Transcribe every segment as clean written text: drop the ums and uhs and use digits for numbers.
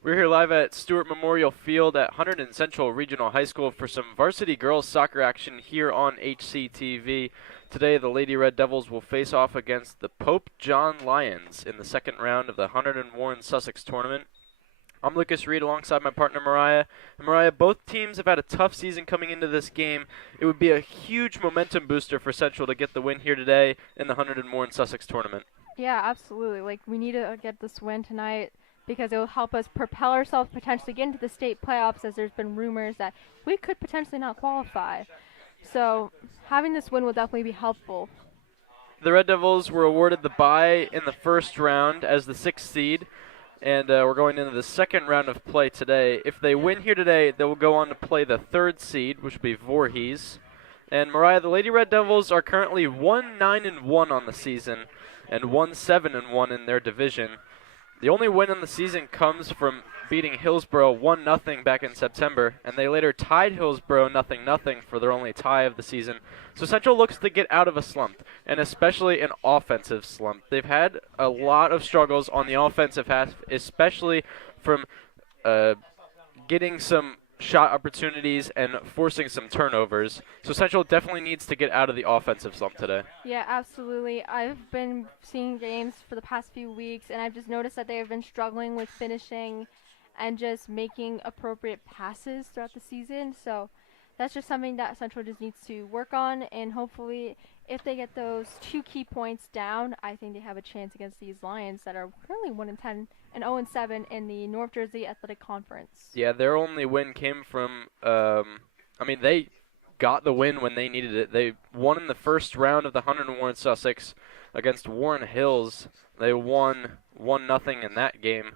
We're here live at Stewart Memorial Field at Hunterdon Central Regional High School for some varsity girls soccer action here on HCTV. Today, the Lady Red Devils will face off against the Pope John Lions in the second round of the Hunterdon Warren Sussex tournament. I'm Lucas Reed alongside my partner Mariah. And Mariah, both teams have had a tough season coming into this game. It would be a huge momentum booster for Central to get the win here today in the Hunterdon Warren Sussex tournament. Yeah, absolutely. We need to get this win tonight because it will help us propel ourselves potentially get into the state playoffs, as there's been rumors that we could potentially not qualify. So having this win will definitely be helpful. The Red Devils were awarded the bye in the first round as the 6th seed, and we're going into the second round of play today. If they win here today, they will go on to play the 3rd seed, which will be Voorhees. And Mariah, the Lady Red Devils are currently 1-9-1 on the season and 1-7-1 in their division. The only win on the season comes from beating Hillsborough 1-0 back in September, and they later tied Hillsborough 0-0 for their only tie of the season. So Central looks to get out of a slump, and especially an offensive slump. They've had a lot of struggles on the offensive half, especially from getting some shot opportunities and forcing some turnovers. So Central definitely needs to get out of the offensive slump today. Yeah, absolutely. I've been seeing games for the past few weeks, and I've just noticed that they have been struggling with finishing and just making appropriate passes throughout the season. So that's just something that Central just needs to work on, and hopefully if they get those 2 key points down, I think they have a chance against these Lions that are currently 1-10 and 0-7 in the North Jersey Athletic Conference. Yeah, their only win came from, they got the win when they needed it. They won in the first round of the Hunterdon Warren Sussex against Warren Hills. They won 1-0 in that game.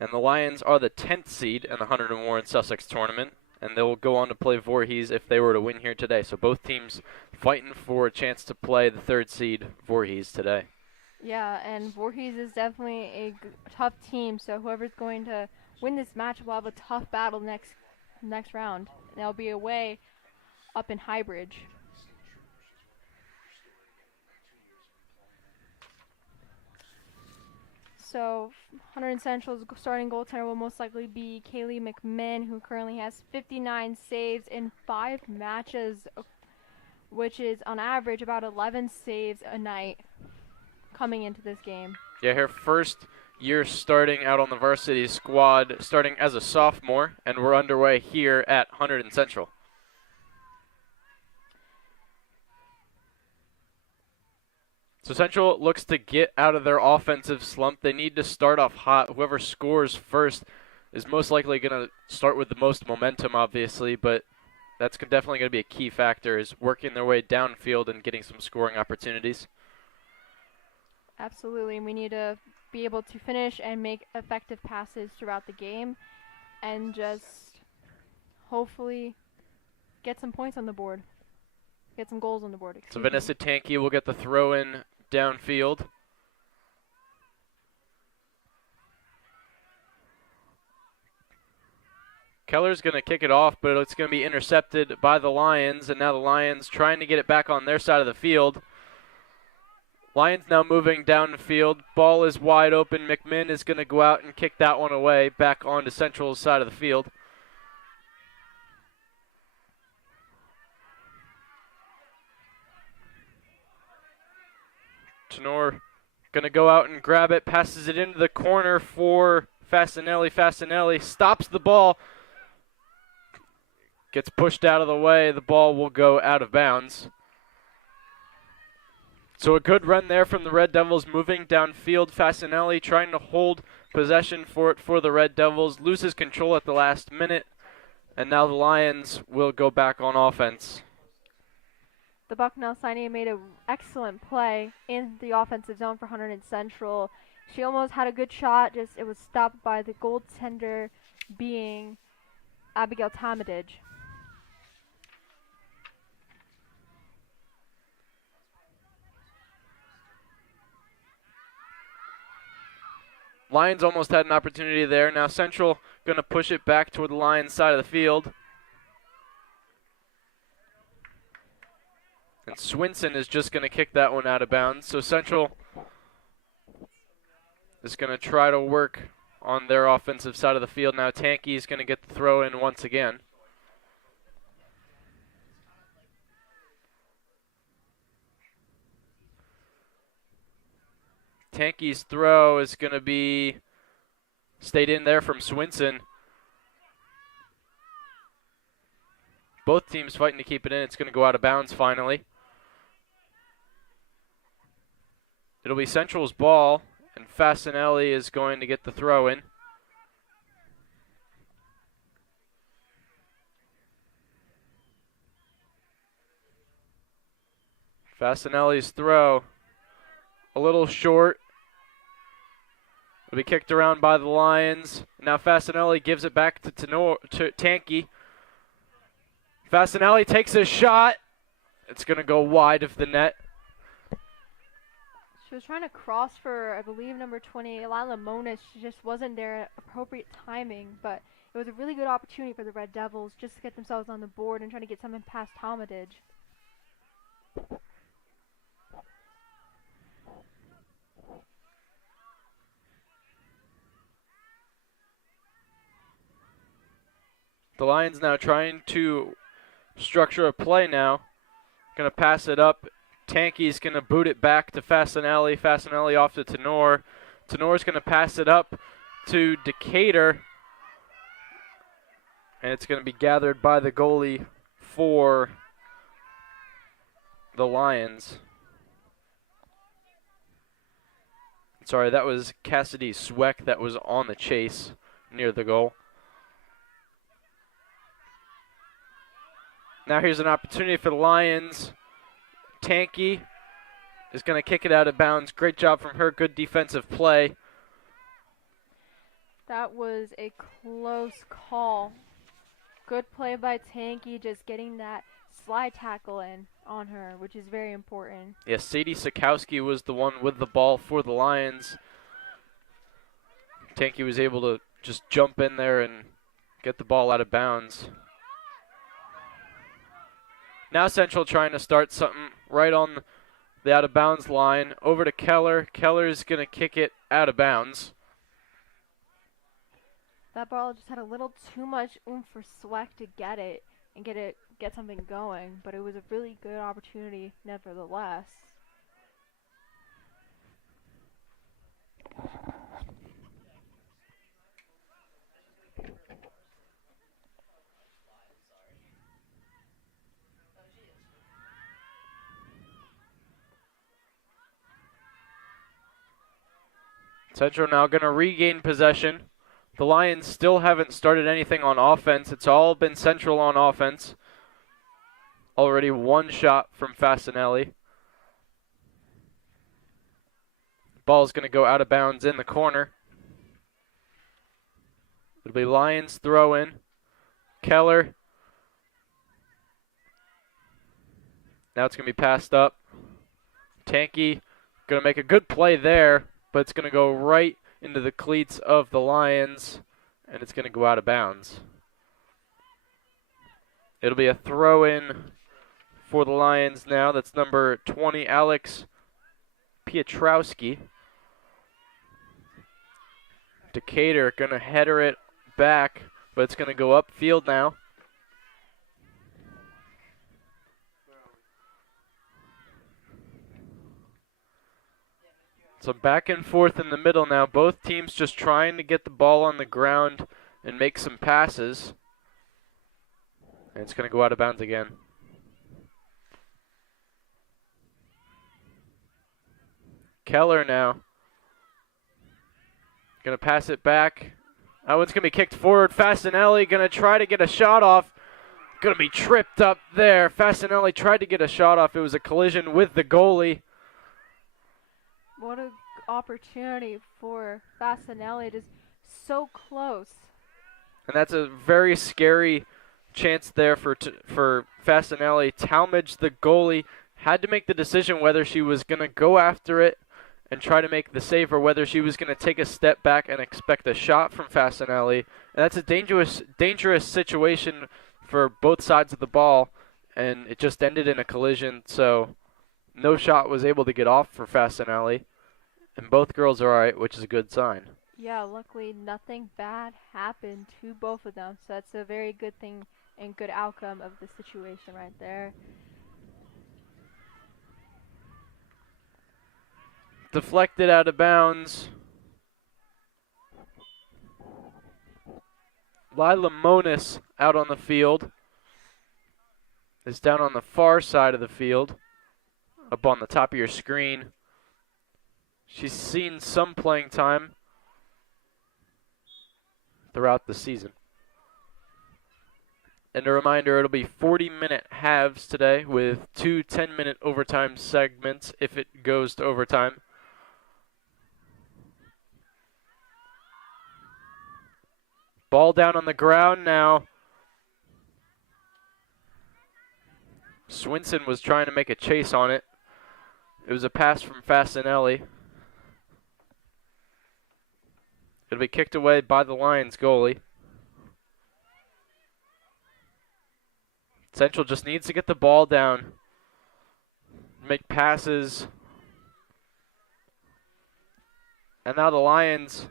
And the Lions are the 10th seed in the Hunterdon Warren Sussex tournament, and they'll go on to play Voorhees if they were to win here today. So both teams fighting for a chance to play the 3rd seed Voorhees today. Yeah, and Voorhees is definitely a tough team, so whoever's going to win this match will have a tough battle next round. They'll be away up in Highbridge. So Hunterdon Central's starting goaltender will most likely be Kaylee McMinn, who currently has 59 saves in 5 matches, which is on average about 11 saves a night coming into this game. Yeah, her first year starting out on the varsity squad, starting as a sophomore, and we're underway here at Hunterdon Central. So Central looks to get out of their offensive slump. They need to start off hot. Whoever scores first is most likely going to start with the most momentum, obviously, but that's definitely going to be a key factor, is working their way downfield and getting some scoring opportunities. Absolutely, and we need to be able to finish and make effective passes throughout the game and just hopefully get some points on the board. Get some goals on the board. So Vanessa Tankey will get the throw in downfield. Keller's going to kick it off, but it's going to be intercepted by the Lions, and now the Lions trying to get it back on their side of the field. Lions now moving down the field. Ball is wide open. McMinn is going to go out and kick that one away back onto Central's side of the field. Tenor going to go out and grab it, passes it into the corner for Fasinelli. Fasinelli stops the ball, gets pushed out of the way. The ball will go out of bounds. So a good run there from the Red Devils, moving downfield. Fasinelli trying to hold possession for the Red Devils, loses control at the last minute, and now the Lions will go back on offense. The Bucknell signee made an excellent play in the offensive zone for Hunterdon Central. She almost had a good shot, just it was stopped by the goaltender being Abigail Talmadge. Lions almost had an opportunity there. Now Central going to push it back toward the Lions side of the field. And Swinson is just going to kick that one out of bounds. So Central is going to try to work on their offensive side of the field. Now Tanky's going to get the throw in once again. Tanky's throw is going to be stayed in there from Swinson. Both teams fighting to keep it in. It's going to go out of bounds finally. It'll be Central's ball, and Fasanelli is going to get the throw in. Fasanelli's throw a little short. It'll be kicked around by the Lions. Now Fasanelli gives it back to Tanky. Fasanelli takes a shot. It's going to go wide of the net. She was trying to cross for, I believe, number 20, Lila Monis. She just wasn't there at appropriate timing, but it was a really good opportunity for the Red Devils just to get themselves on the board and try to get something past Talmadge. The Lions now trying to structure a play now. Going to pass it up. Tanky's going to boot it back to Fasanelli. Fasanelli off to Tenor. Tenor's going to pass it up to Decatur. And it's going to be gathered by the goalie for the Lions. Sorry, that was Cassidy Sweck that was on the chase near the goal. Now here's an opportunity for the Lions. Tanky is going to kick it out of bounds. Great job from her. Good defensive play. That was a close call. Good play by Tanky, just getting that slide tackle in on her, which is very important. Yes, Sadie Sikowski was the one with the ball for the Lions. Tanky was able to just jump in there and get the ball out of bounds. Now Central trying to start something right on the out-of-bounds line. Over to Keller. Keller's going to kick it out of bounds. That ball just had a little too much oomph for Sweck to get it and get something going, but it was a really good opportunity nevertheless. Central now going to regain possession. The Lions still haven't started anything on offense. It's all been Central on offense. Already one shot from Fasanelli. Ball's going to go out of bounds in the corner. It'll be Lions throw in. Keller. Now it's going to be passed up. Tanky going to make a good play there, but it's going to go right into the cleats of the Lions, and it's going to go out of bounds. It'll be a throw-in for the Lions now. That's number 20, Alex Pietrowski. Decatur going to header it back, but it's going to go upfield now. So back and forth in the middle now. Both teams just trying to get the ball on the ground and make some passes. And it's going to go out of bounds again. Keller now. Going to pass it back. That one's going to be kicked forward. Fasanelli going to try to get a shot off. Going to be tripped up there. Fasanelli tried to get a shot off. It was a collision with the goalie. What an opportunity for Fasanelli. Just so close. And that's a very scary chance there for Fasanelli. Talmadge, the goalie, had to make the decision whether she was going to go after it and try to make the save or whether she was going to take a step back and expect a shot from Fasanelli. And that's a dangerous situation for both sides of the ball, and it just ended in a collision, so no shot was able to get off for Fasanelli. And both girls are all right, which is a good sign. Yeah, luckily nothing bad happened to both of them, so that's a very good thing and good outcome of the situation right there. Deflected out of bounds. Lila Monis out on the field. Is down on the far side of the field, up on the top of your screen. She's seen some playing time throughout the season. And a reminder, it'll be 40-minute halves today with 2 10-minute overtime segments if it goes to overtime. Ball down on the ground now. Swinson was trying to make a chase on it. It was a pass from Fasinelli. It'll be kicked away by the Lions goalie. Central just needs to get the ball down, make passes. And now the Lions,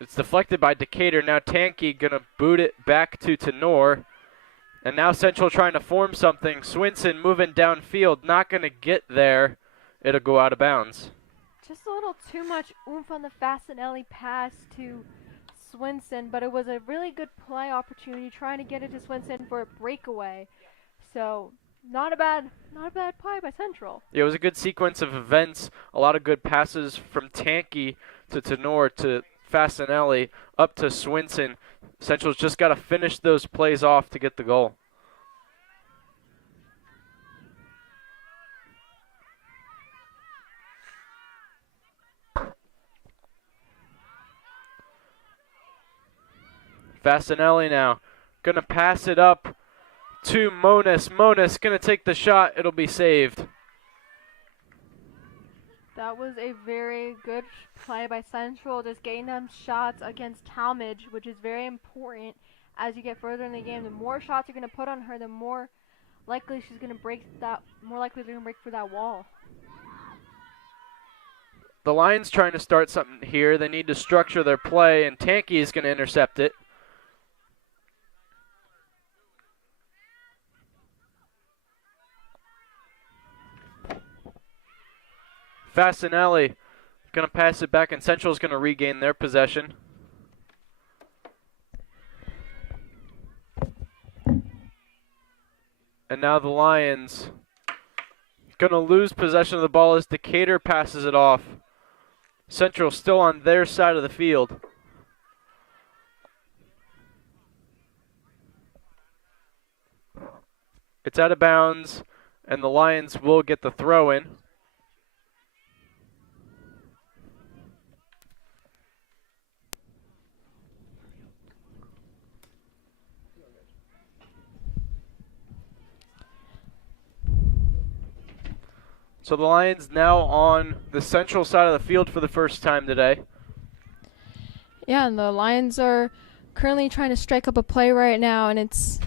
it's deflected by Decatur. Now Tanky gonna boot it back to Tenor. And now Central trying to form something. Swinson moving downfield, not gonna get there. It'll go out of bounds. Just a little too much oomph on the Fasinelli pass to Swinson, but it was a really good play opportunity trying to get it to Swinson for a breakaway. So not a bad play by Central. Yeah, it was a good sequence of events. A lot of good passes from Tanky to Tenor to Fasinelli up to Swinson. Central's just got to finish those plays off to get the goal. Fasinelli now gonna pass it up to Monis. Monis gonna take the shot. It'll be saved. That was a very good play by Central, just getting them shots against Talmadge, which is very important as you get further in the game. The more shots you're gonna put on her, the more likely she's gonna break that. More likely they're gonna break for that wall. The Lions trying to start something here. They need to structure their play, and Tanky is gonna intercept it. Fasinelli going to pass it back, and Central is going to regain their possession. And now the Lions going to lose possession of the ball as Decatur passes it off. Central still on their side of the field. It's out of bounds, and the Lions will get the throw in. So the Lions now on the central side of the field for the first time today. Yeah, and the Lions are currently trying to strike up a play right now, and it's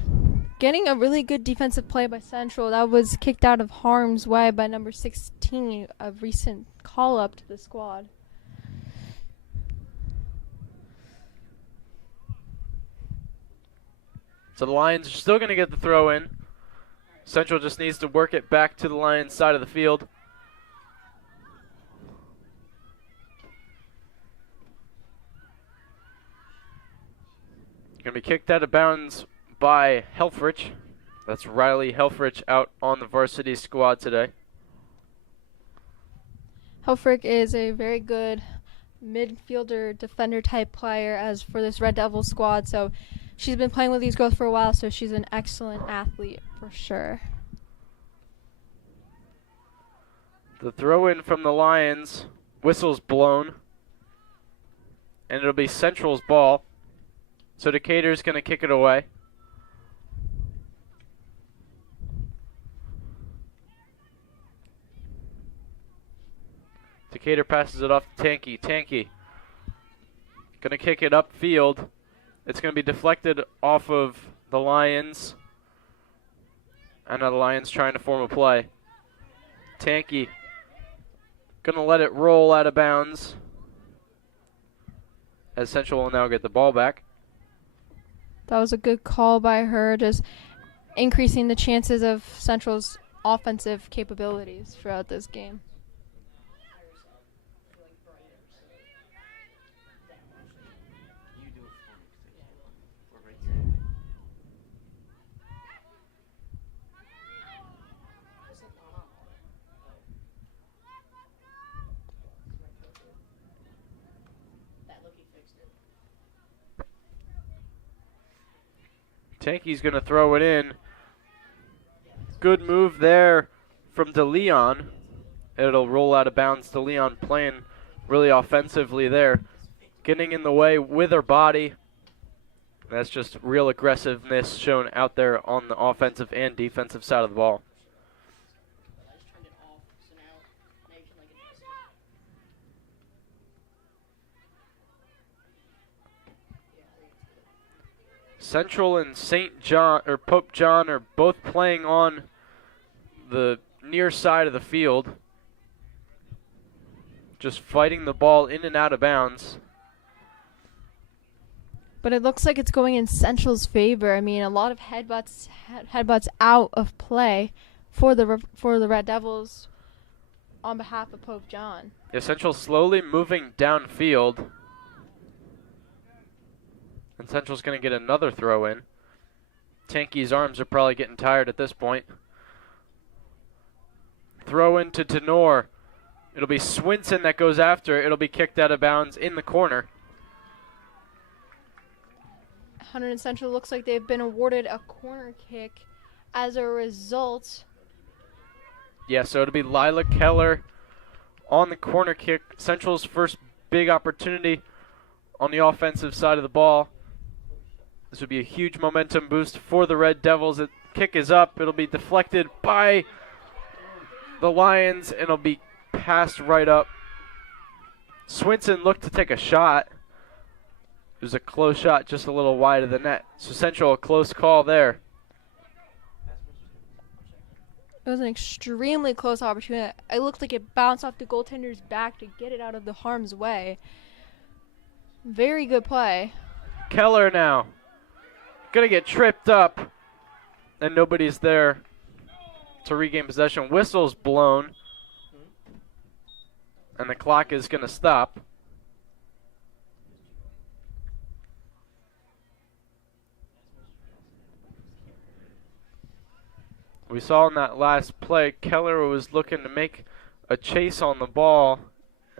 getting a really good defensive play by Central. That was kicked out of harm's way by number 16, a recent call-up to the squad. So the Lions are still going to get the throw in. Central just needs to work it back to the Lions side of the field. Going to be kicked out of bounds by Helfrich. That's Riley Helfrich out on the varsity squad today. Helfrich is a very good midfielder, defender type player as for this Red Devil squad. So she's been playing with these girls for a while, so she's an excellent athlete for sure. The throw in from the Lions. Whistle's blown. And it'll be Central's ball. So Decatur's going to kick it away. Decatur passes it off to Tanky. Tanky going to kick it upfield. It's going to be deflected off of the Lions. And now the Lions trying to form a play. Tanky going to let it roll out of bounds. as Central will now get the ball back. That was a good call by her, just increasing the chances of Central's offensive capabilities throughout this game. Tanky's going to throw it in. Good move there from DeLeon. It'll roll out of bounds. DeLeon playing really offensively there. Getting in the way with her body. That's just real aggressiveness shown out there on the offensive and defensive side of the ball. Central and St. John, or Pope John, are both playing on the near side of the field. Just fighting the ball in and out of bounds. But it looks like it's going in Central's favor. I mean, a lot of headbutts out of play for the Red Devils on behalf of Pope John. Yeah, Central slowly moving downfield. And Central's going to get another throw in. Tanky's arms are probably getting tired at this point. Throw into Tenor. It'll be Swinson that goes after. It'll be kicked out of bounds in the corner. Hunterdon Central looks like they've been awarded a corner kick as a result. Yeah, so it'll be Lila Keller on the corner kick. Central's first big opportunity on the offensive side of the ball. This would be a huge momentum boost for the Red Devils. The kick is up. It'll be deflected by the Lions, and it'll be passed right up. Swinson looked to take a shot. It was a close shot, just a little wide of the net. So Central, a close call there. It was an extremely close opportunity. It looked like it bounced off the goaltender's back to get it out of the harm's way. Very good play. Keller now. Gonna get tripped up. And nobody's there to regain possession. Whistle's blown. And the clock is gonna stop. We saw in that last play, Keller was looking to make a chase on the ball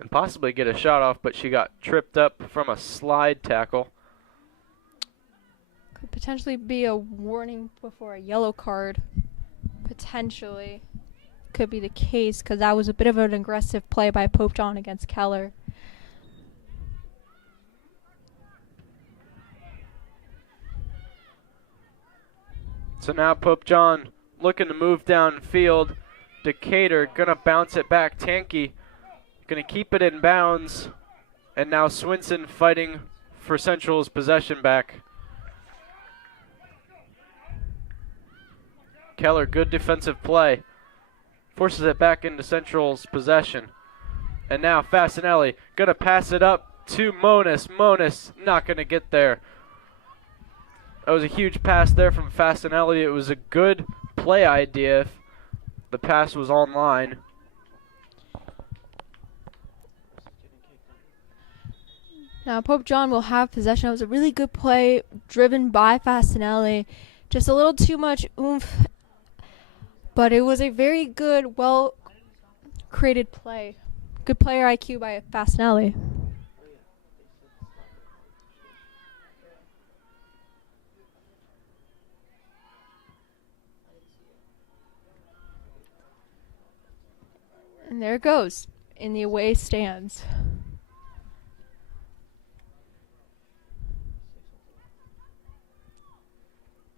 and possibly get a shot off, but she got tripped up from a slide tackle. Could potentially be a warning before a yellow card. Potentially. Could be the case because that was a bit of an aggressive play by Pope John against Keller. So now Pope John looking to move downfield. Decatur gonna bounce it back. Tanky gonna keep it in bounds. And now Swinson fighting for Central's possession back. Keller, good defensive play. Forces it back into Central's possession. And now Fasinelli gonna pass it up to Monis. Monis not gonna get there. That was a huge pass there from Fasinelli. It was a good play idea if the pass was online. Now Pope John will have possession. It was a really good play driven by Fasinelli. Just a little too much oomph. But it was a very good, well-created play. Good player IQ by Fasinelli. And there it goes in the away stands.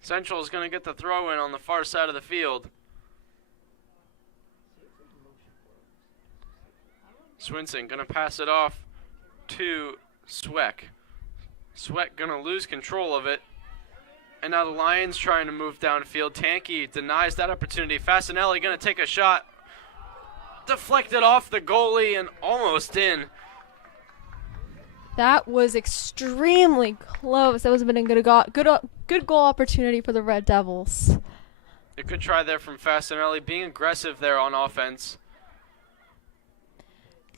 Central is going to get the throw in on the far side of the field. Swinson going to pass it off to Sweck. Sweck going to lose control of it. And now the Lions trying to move downfield. Tanky denies that opportunity. Fasinelli going to take a shot. Deflected off the goalie and almost in. That was extremely close. That was been a good goal opportunity for the Red Devils. A good try there from Fasanelli, being aggressive there on offense.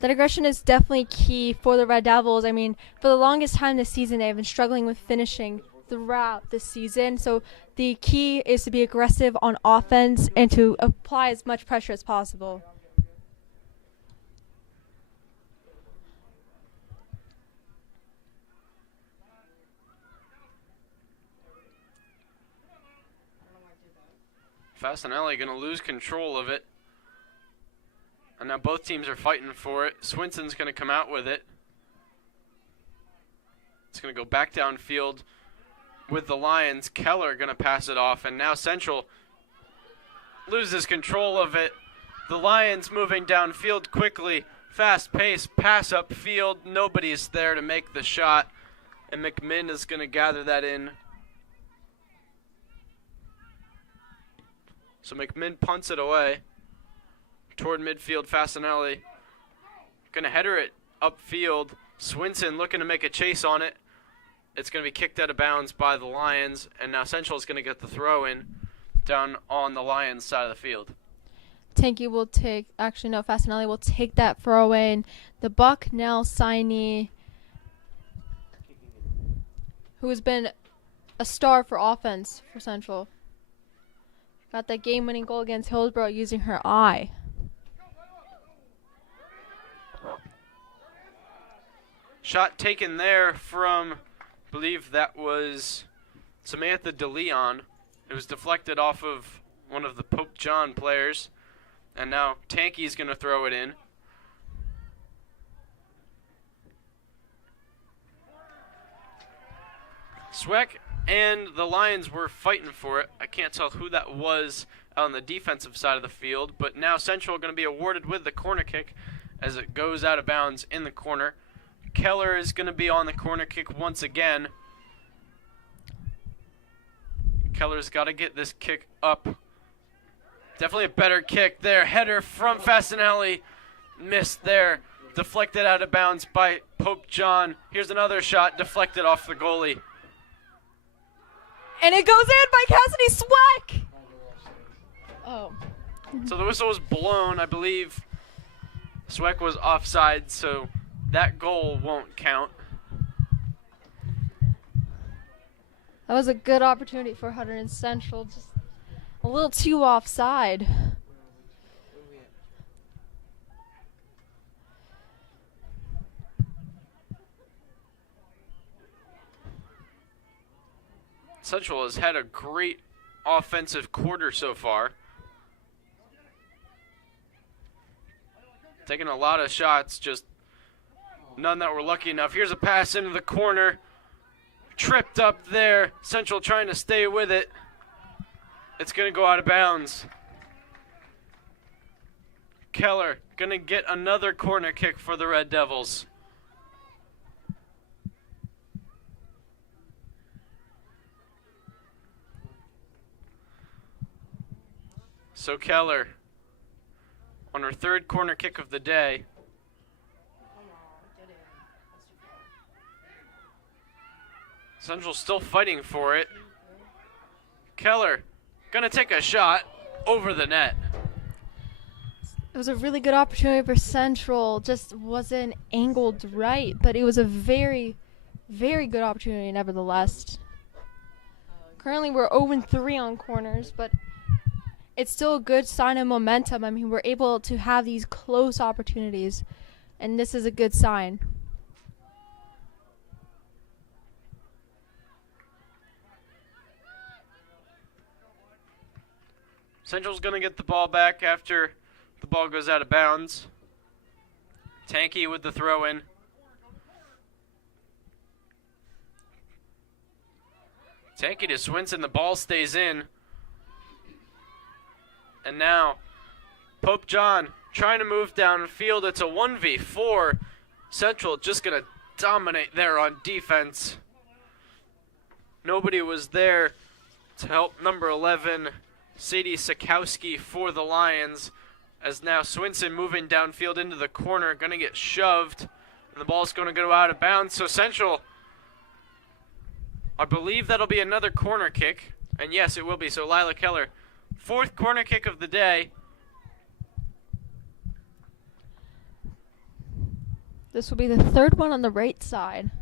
That aggression is definitely key for the Red Devils. I mean, for the longest time this season, they've been struggling with finishing throughout the season. So the key is to be aggressive on offense and to apply as much pressure as possible. Fasanelli going to lose control of it. And now both teams are fighting for it. Swinson's going to come out with it. It's going to go back downfield with the Lions. Keller going to pass it off. And now Central loses control of it. The Lions moving downfield quickly. Fast pace, pass upfield. Nobody's there to make the shot. And McMinn is going to gather that in. So McMinn punts it away toward midfield. Fasanelli going to header it upfield. Swinson looking to make a chase on it. It's going to be kicked out of bounds by the Lions, and now Central is going to get the throw in down on the Lions side of the field. Fasanelli will take that throw in. The Bucknell signee, who has been a star for offense for Central, got that game-winning goal against Hillsborough using her eye. Shot taken there from, I believe that was Samantha DeLeon. It was deflected off of one of the Pope John players. And now Tanky's going to throw it in. Sweck and the Lions were fighting for it. I can't tell who that was on the defensive side of the field, but now Central going to be awarded with the corner kick as it goes out of bounds in the corner. Keller is going to be on the corner kick once again. Keller's got to get this kick up. Definitely a better kick there. Header from Fasanelli. Missed there. Deflected out of bounds by Pope John. Here's another shot deflected off the goalie. And it goes in by Cassidy Sweck. Oh. So the whistle was blown. I believe Sweck was offside, so that goal won't count. That was a good opportunity for Hunterdon Central. Just a little too offside. Central has had a great offensive quarter so far. Taking a lot of shots, just none that were lucky enough. Here's a pass into the corner. Tripped up there. Central trying to stay with it. It's going to go out of bounds. Keller going to get another corner kick for the Red Devils. So Keller on her third corner kick of the day. Central still fighting for it. Keller gonna take a shot over the net. It was a really good opportunity for Central. Just wasn't angled right, but it was a very, very good opportunity nevertheless. Currently we're 0-3 on corners, but it's still a good sign of momentum. I mean, we're able to have these close opportunities, and this is a good sign. Central's going to get the ball back after the ball goes out of bounds. Tanky with the throw-in. Tanky to Swinson. The ball stays in. And now, Pope John trying to move downfield. It's a 1v4. Central just going to dominate there on defense. Nobody was there to help number 11, Sadie Sikowski, for the Lions. As now Swinson moving downfield into the corner, going to get shoved. And the ball's going to go out of bounds. So Central, I believe that'll be another corner kick. And yes, it will be. So Lila Keller, 4th corner kick of the day. This will be the 3rd one on the right side.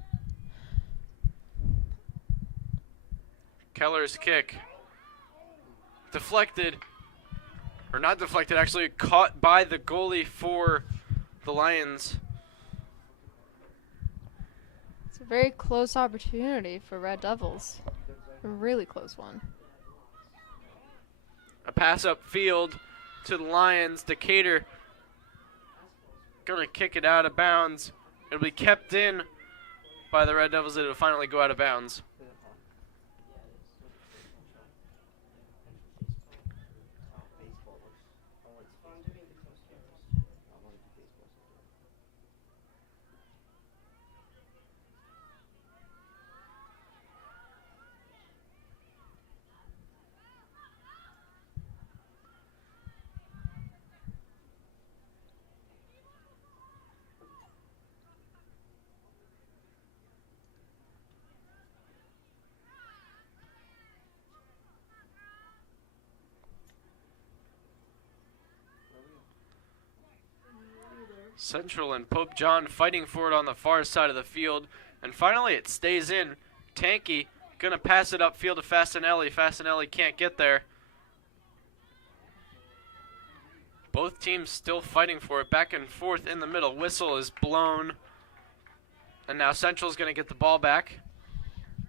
Keller's kick. Deflected. Or not deflected, actually caught by the goalie for the Lions. It's a very close opportunity for Red Devils. A really close one. A pass upfield to the Lions. Decatur gonna kick it out of bounds. It'll be kept in by the Red Devils. It'll finally go out of bounds. Central and Pope John fighting for it on the far side of the field. And finally it stays in. Tanky gonna pass it upfield to Fasanelli. Fasanelli can't get there. Both teams still fighting for it. Back and forth in the middle. Whistle is blown. And now Central's gonna get the ball back.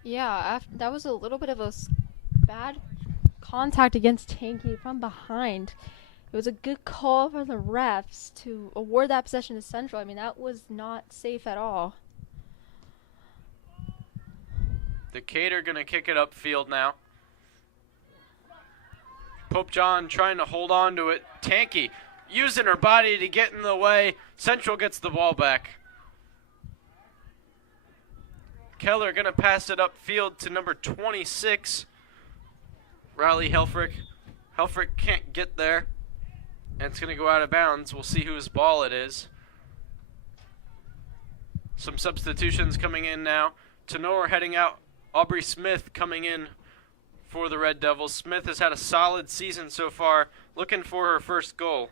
Yeah, that was a little bit of a bad contact against Tanky from behind. It was a good call for the refs to award that possession to Central. I mean, that was not safe at all. Decatur gonna kick it upfield now. Pope John trying to hold on to it. Tanky using her body to get in the way. Central gets the ball back. Keller gonna pass it upfield to number 26, Riley Helfrich. Helfrich can't get there. And it's going to go out of bounds. We'll see whose ball it is. Some substitutions coming in now. Tenor heading out. Aubrey Smith coming in for the Red Devils. Smith has had a solid season so far, looking for her first goal.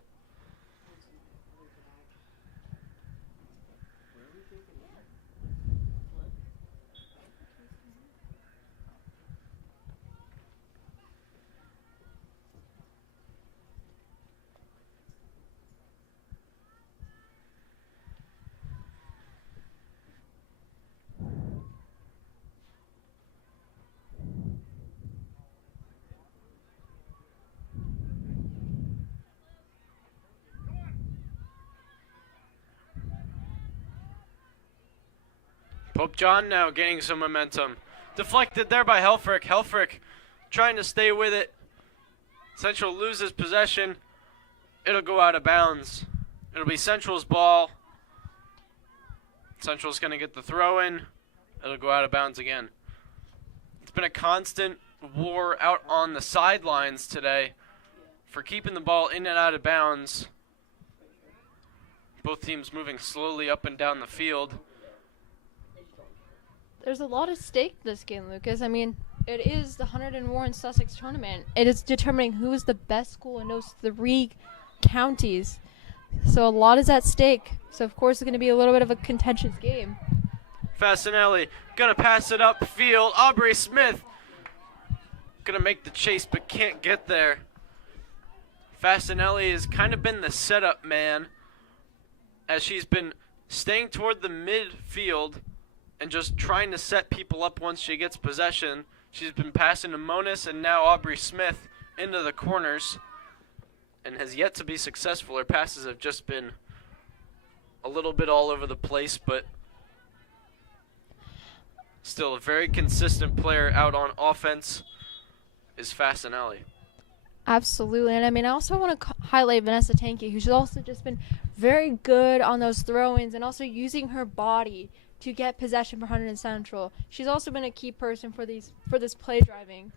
Pope John now gaining some momentum. Deflected there by Helfrich. Helfrich trying to stay with it. Central loses possession. It'll go out of bounds. It'll be Central's ball. Central's going to get the throw in. It'll go out of bounds again. It's been a constant war out on the sidelines today for keeping the ball in and out of bounds. Both teams moving slowly up and down the field. There's a lot at stake this game, Lucas. I mean, it is the Hunterdon Warren Sussex tournament. It is determining who is the best school in those 3 counties. So a lot is at stake. So, of course, it's going to be a little bit of a contentious game. Fasanelli going to pass it upfield. Aubrey Smith going to make the chase but can't get there. Fasanelli has kind of been the setup man as she's been staying toward the midfield and just trying to set people up once she gets possession. She's been passing to Monis and now Aubrey Smith into the corners and has yet to be successful. Her passes have just been a little bit all over the place, but still a very consistent player out on offense is Fasanelli. Absolutely. And I mean, I also want to highlight Vanessa Tanky, who's also just been very good on those throw-ins and also using her body to get possession for Hunterdon Central. She's also been a key person for this play driving.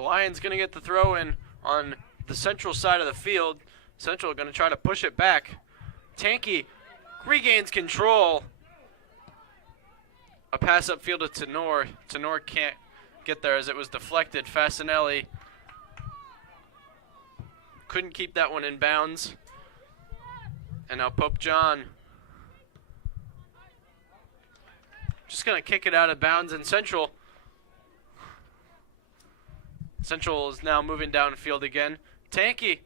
The Lions going to get the throw in on the central side of the field. Central going to try to push it back. Tanky regains control. A pass upfield to Tenor. Tenor can't get there as it was deflected. Fasinelli couldn't keep that one in bounds. And now Pope John just going to kick it out of bounds, and Central is now moving downfield again. Tanky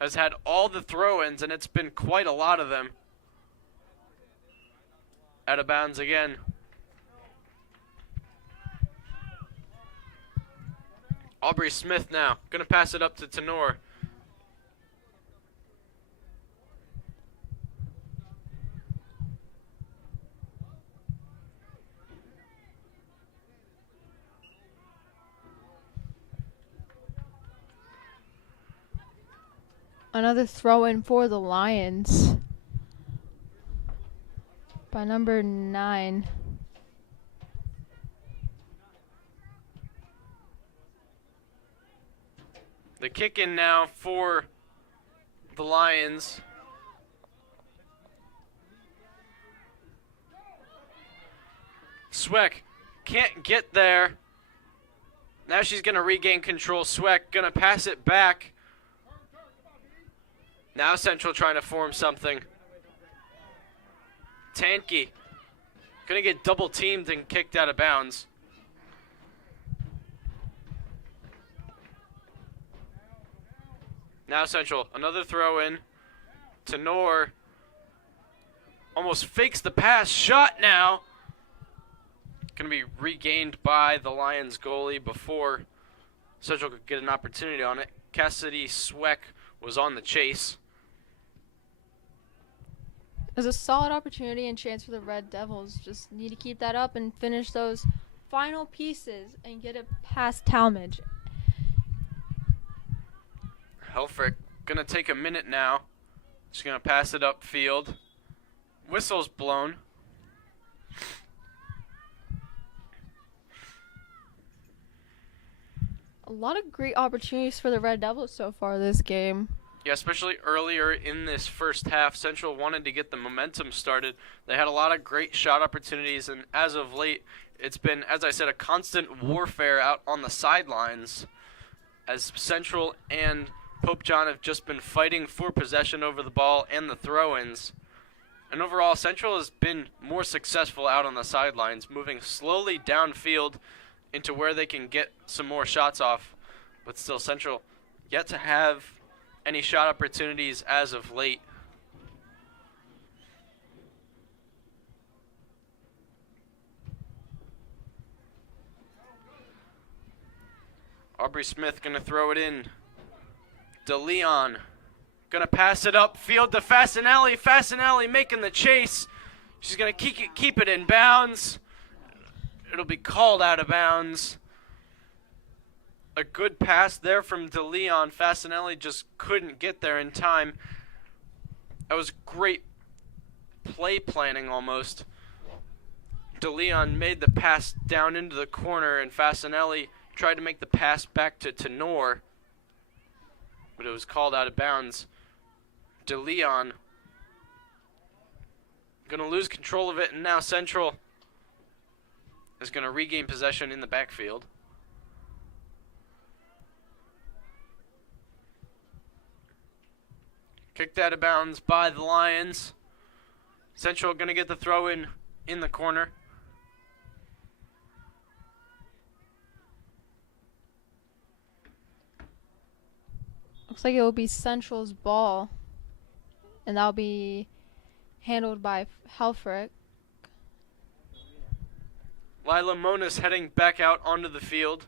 has had all the throw-ins, and it's been quite a lot of them. Out of bounds again. Aubrey Smith now going to pass it up to Tenor. Another throw in for the Lions by number 9. The kick in now for the Lions. Sweck can't get there. Now she's going to regain control. Sweck going to pass it back. Now Central trying to form something. Tanky going to get double teamed and kicked out of bounds. Now Central, another throw in. Tenor almost fakes the pass. Shot now. Going to be regained by the Lions goalie before Central could get an opportunity on it. Cassidy Sweck was on the chase. It was a solid opportunity and chance for the Red Devils. Just need to keep that up and finish those final pieces and get it past Talmadge. Helfrich gonna take a minute now. Just gonna pass it upfield. Whistle's blown. A lot of great opportunities for the Red Devils so far this game. Yeah, especially earlier in this first half, Central wanted to get the momentum started. They had a lot of great shot opportunities, and as of late, it's been, as I said, a constant warfare out on the sidelines as Central and Pope John have just been fighting for possession over the ball and the throw-ins. And overall, Central has been more successful out on the sidelines, moving slowly downfield into where they can get some more shots off. But still, Central yet to have any shot opportunities as of late. Aubrey Smith going to throw it in. DeLeon going to pass it upfield to Fasinelli. Fasinelli making the chase. She's going to keep it in bounds. It'll be called out of bounds. A good pass there from DeLeon. Fasinelli just couldn't get there in time. That was great play planning almost. DeLeon made the pass down into the corner, and Fasinelli tried to make the pass back to Tenor, but it was called out of bounds. DeLeon going to lose control of it, and now Central is going to regain possession in the backfield. Kicked out of bounds by the Lions. Central going to get the throw in the corner. Looks like it will be Central's ball, and that'll be handled by Helfrich. Lila Monas heading back out onto the field.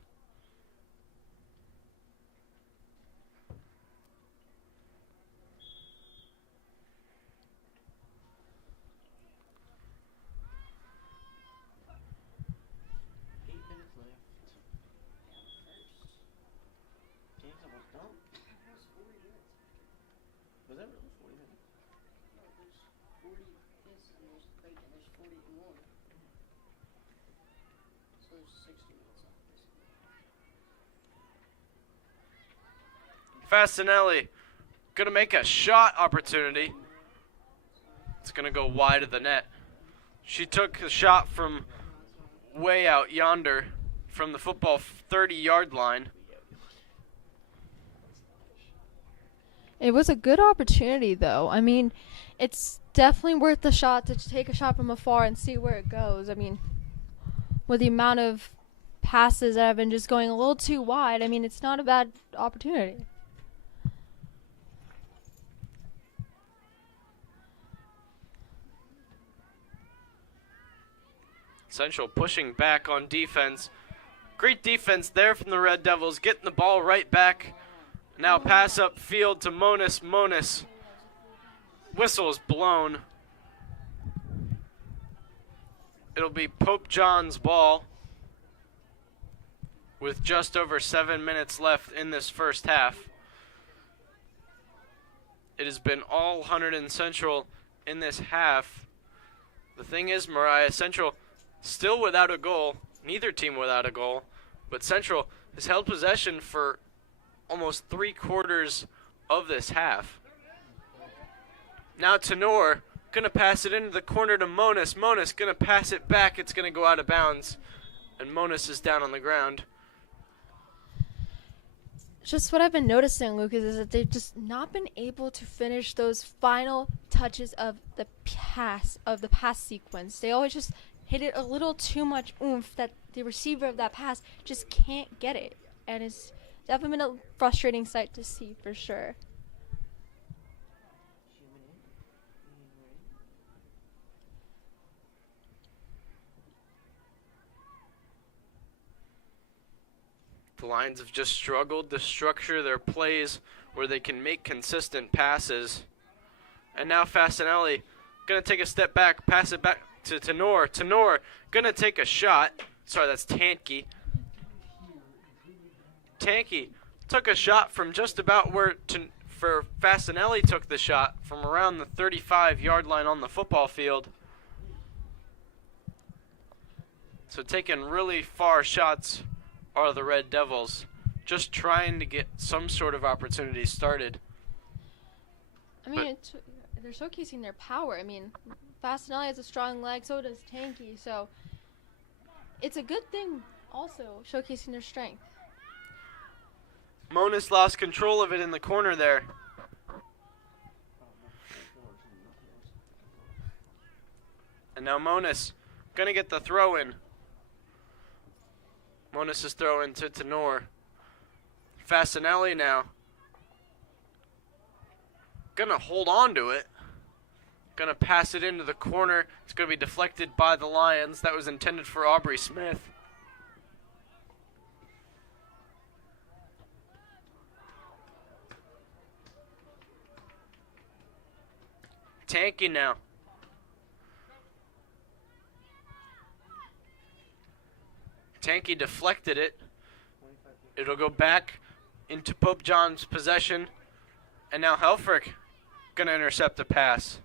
Fasinelli gonna make a shot opportunity. It's gonna go wide of the net. She took a shot from way out yonder from the football 30-yard line. It was a good opportunity, though. I mean, it's definitely worth the shot to take a shot from afar and see where it goes. I mean, with the amount of passes that have been just going a little too wide, I mean, it's not a bad opportunity. Central pushing back on defense. Great defense there from the Red Devils, getting the ball right back. Now pass up field to Monis. Monis. Whistle is blown. It'll be Pope John's ball with just over 7 minutes left in this first half. It has been all Hunterdon Central in this half. The thing is, Mariah, Central still without a goal. Neither team without a goal. But Central has held possession for almost 3/4 of this half. Now Tenor gonna pass it into the corner to Monis. Monis gonna pass it back. It's gonna go out of bounds. And Monis is down on the ground. Just what I've been noticing, Lucas, is that they've just not been able to finish those final touches of the pass sequence. They always just hit it a little too much oomph that the receiver of that pass just can't get it. And it's definitely been a frustrating sight to see for sure. The Lions have just struggled to structure their plays where they can make consistent passes. And now Fasinelli gonna take a step back, pass it back to Tenor. Tenor gonna take a shot. Sorry, that's Tanky. Tanky took a shot from just about where Fasinelli took the shot, from around the 35-yard line on the football field. So taking really far shots are the Red Devils, just trying to get some sort of opportunity started. I mean, they're showcasing their power. I mean, Fasinelli has a strong leg, so does Tanky. So it's a good thing also, showcasing their strength. Monis lost control of it in the corner there. And now Monis gonna get the throw in. Monis is throwing to Tenor. Fasinelli now gonna hold on to it. Gonna pass it into the corner. It's gonna be deflected by the Lions. That was intended for Aubrey Smith. Tanky now. Tanky deflected it. It'll go back into Pope John's possession. And now Helfrich gonna intercept the pass.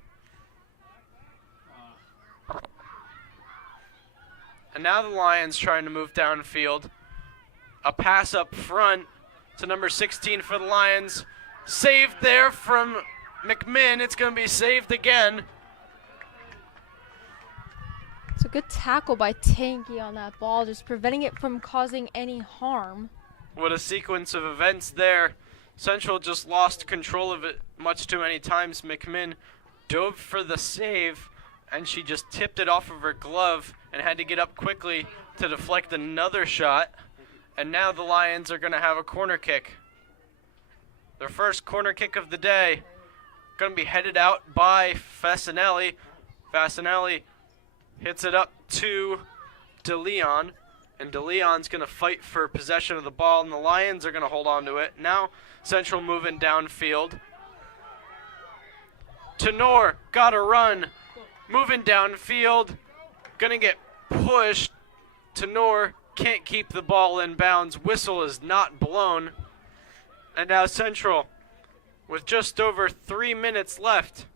And now the Lions trying to move downfield. A pass up front to number 16 for the Lions. Saved there from McMinn. It's going to be saved again. It's a good tackle by Tanky on that ball, just preventing it from causing any harm. What a sequence of events there. Central just lost control of it much too many times. McMinn dove for the save, and she just tipped it off of her glove and had to get up quickly to deflect another shot. And now the Lions are going to have a corner kick. Their first corner kick of the day. Going to be headed out by Fasinelli. Fasinelli hits it up to DeLeon. And DeLeon's going to fight for possession of the ball, and the Lions are going to hold on to it. Now Central moving downfield. Tenor got a run. Moving downfield. Going to get pushed. Tenor can't keep the ball in bounds. Whistle is not blown. And now Central, with just over 3 minutes left,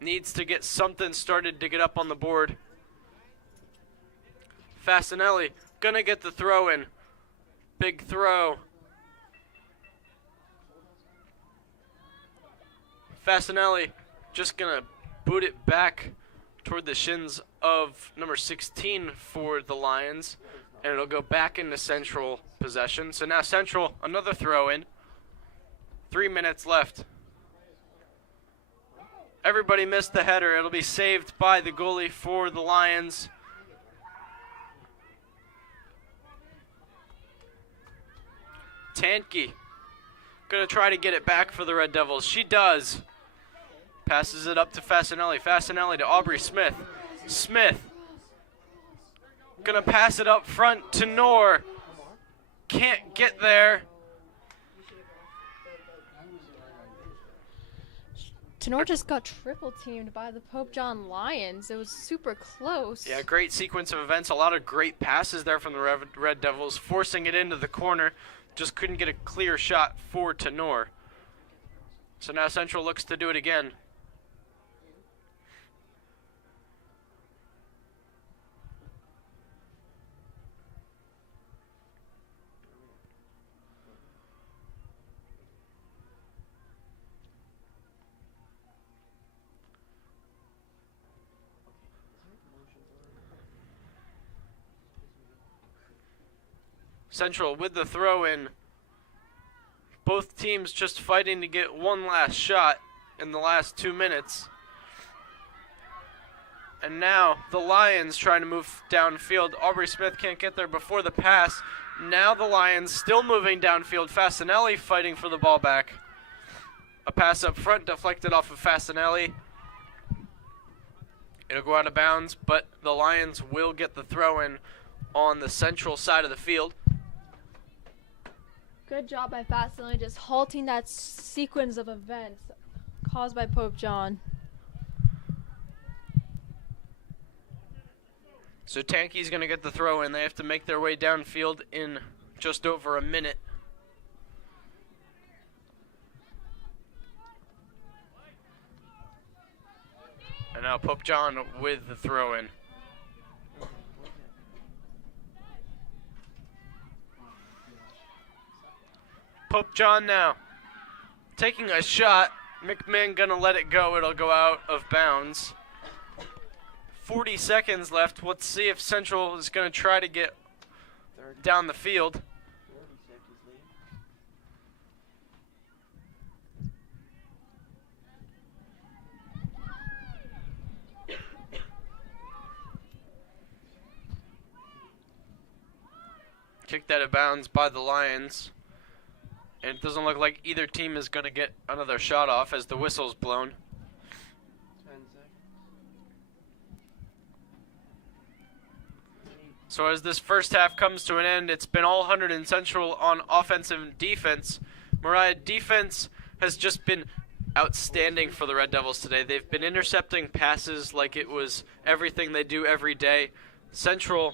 needs to get something started to get up on the board. Fasinelli gonna get the throw in. Big throw. Fasinelli just going to boot it back toward the shins of number 16 for the Lions, and it'll go back into Central possession. So now Central, another throw in. 3 minutes left. Everybody missed the header. It'll be saved by the goalie for the Lions. Tanke gonna try to get it back for the Red Devils. She does. Passes it up to Fasinelli. Fasinelli to Aubrey Smith. Smith gonna pass it up front to Knorr. Can't get there. Tenor just got triple teamed by the Pope John Lions. It was super close. Yeah, great sequence of events. A lot of great passes there from the Red Devils, forcing it into the corner. Just couldn't get a clear shot for Tenor. So now Central looks to do it again. Central with the throw-in. Both teams just fighting to get one last shot in the last 2 minutes. And now the Lions trying to move downfield. Aubrey Smith can't get there before the pass. Now the Lions still moving downfield. Fasinelli fighting for the ball back. A pass up front deflected off of Fasinelli. It'll go out of bounds, but the Lions will get the throw-in on the Central side of the field. Good job by Fasinelli just halting that sequence of events caused by Pope John. So Tanke's going to get the throw in. They have to make their way downfield in just over a minute. And now Pope John with the throw in. Pope John now taking a shot. McMahon gonna let it go. It'll go out of bounds. 40 seconds left. Let's see if Central is gonna try to get down the field. Kicked out of bounds by the Lions. And it doesn't look like either team is going to get another shot off as the whistle's blown. So as this first half comes to an end, it's been all Hunterdon Central on offense and defense. Mariah, defense has just been outstanding for the Red Devils today. They've been intercepting passes like it was everything they do every day. Central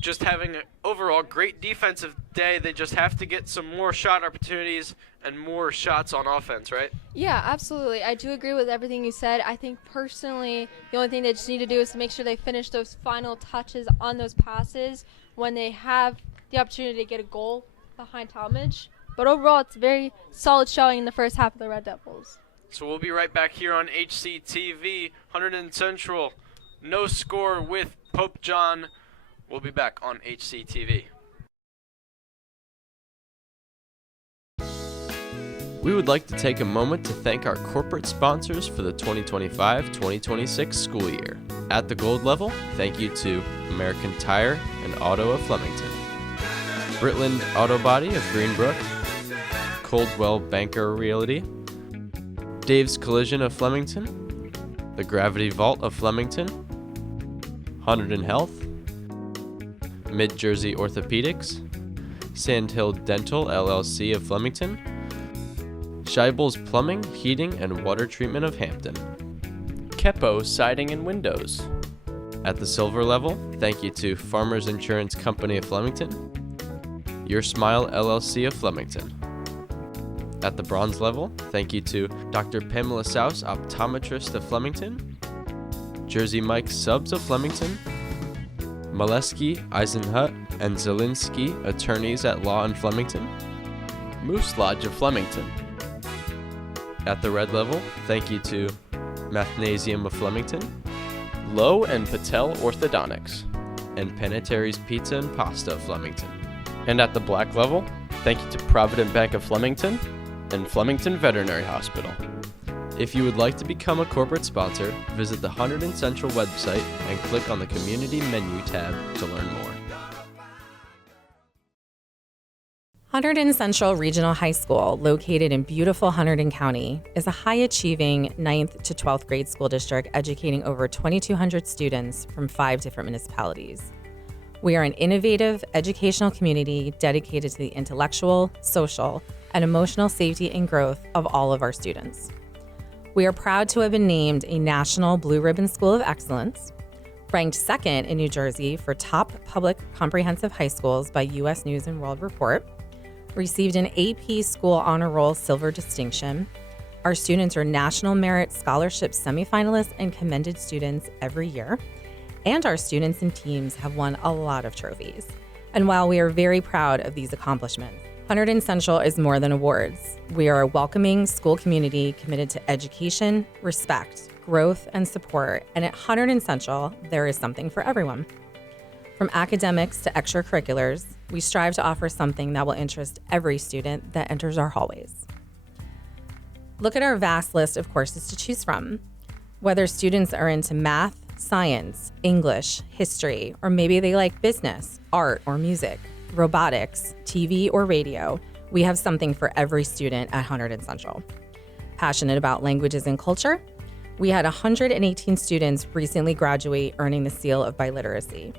just having an overall great defensive day. They just have to get some more shot opportunities and more shots on offense, right? Yeah, absolutely. I do agree with everything you said. I think personally the only thing they just need to do is to make sure they finish those final touches on those passes when they have the opportunity to get a goal behind Talmadge. But overall, it's a very solid showing in the first half of the Red Devils. So we'll be right back here on HCTV. Hunterdon Central, no score with Pope John. We'll be back on HCTV. We would like to take a moment to thank our corporate sponsors for the 2025-2026 school year. At the gold level, thank you to American Tire and Auto of Flemington, Britland Auto Body of Greenbrook, Coldwell Banker Realty, Dave's Collision of Flemington, the Gravity Vault of Flemington, Hunterdon Health, Mid-Jersey Orthopedics, Sandhill Dental LLC of Flemington, Scheibel's Plumbing, Heating, and Water Treatment of Hampton, Kepo Siding and Windows. At the silver level, thank you to Farmers Insurance Company of Flemington, Your Smile LLC of Flemington. At the bronze level, thank you to Dr. Pamela Souse, Optometrist of Flemington, Jersey Mike Subs of Flemington, Molesky, Eisenhut, and Zielinski, attorneys at law in Flemington, Moose Lodge of Flemington, At the red level, thank you to Mathnasium of Flemington Lowe and Patel Orthodontics. and Panettieri's Pizza and Pasta of Flemington. And at the black level, thank you to Provident Bank of Flemington and Flemington Veterinary Hospital. If you would like to become a corporate sponsor, visit the Hunterdon Central website and click on the Community menu tab to learn more. Hunterdon Central Regional High School, located in beautiful Hunterdon County, is a high-achieving 9th to 12th grade school district educating over 2,200 students from 5 different municipalities. We are an innovative educational community dedicated to the intellectual, social, and emotional safety and growth of all of our students. We are proud to have been named a National Blue Ribbon School of Excellence, ranked second in New Jersey for top public comprehensive high schools by U.S. News and World Report, received an AP School Honor Roll Silver Distinction. Our students are National Merit Scholarship semifinalists and commended students every year. And our students and teams have won a lot of trophies. And while we are very proud of these accomplishments, Hunterdon Central is more than awards. We are a welcoming school community committed to education, respect, growth, and support. And at Hunterdon Central, there is something for everyone. From academics to extracurriculars, we strive to offer something that will interest every student that enters our hallways. Look at our vast list of courses to choose from. Whether students are into math, science, English, history, or maybe they like business, art, or music, robotics, TV, or radio, we have something for every student at Hunterdon Central. Passionate about languages and culture? We had 118 students recently graduate earning the seal of biliteracy.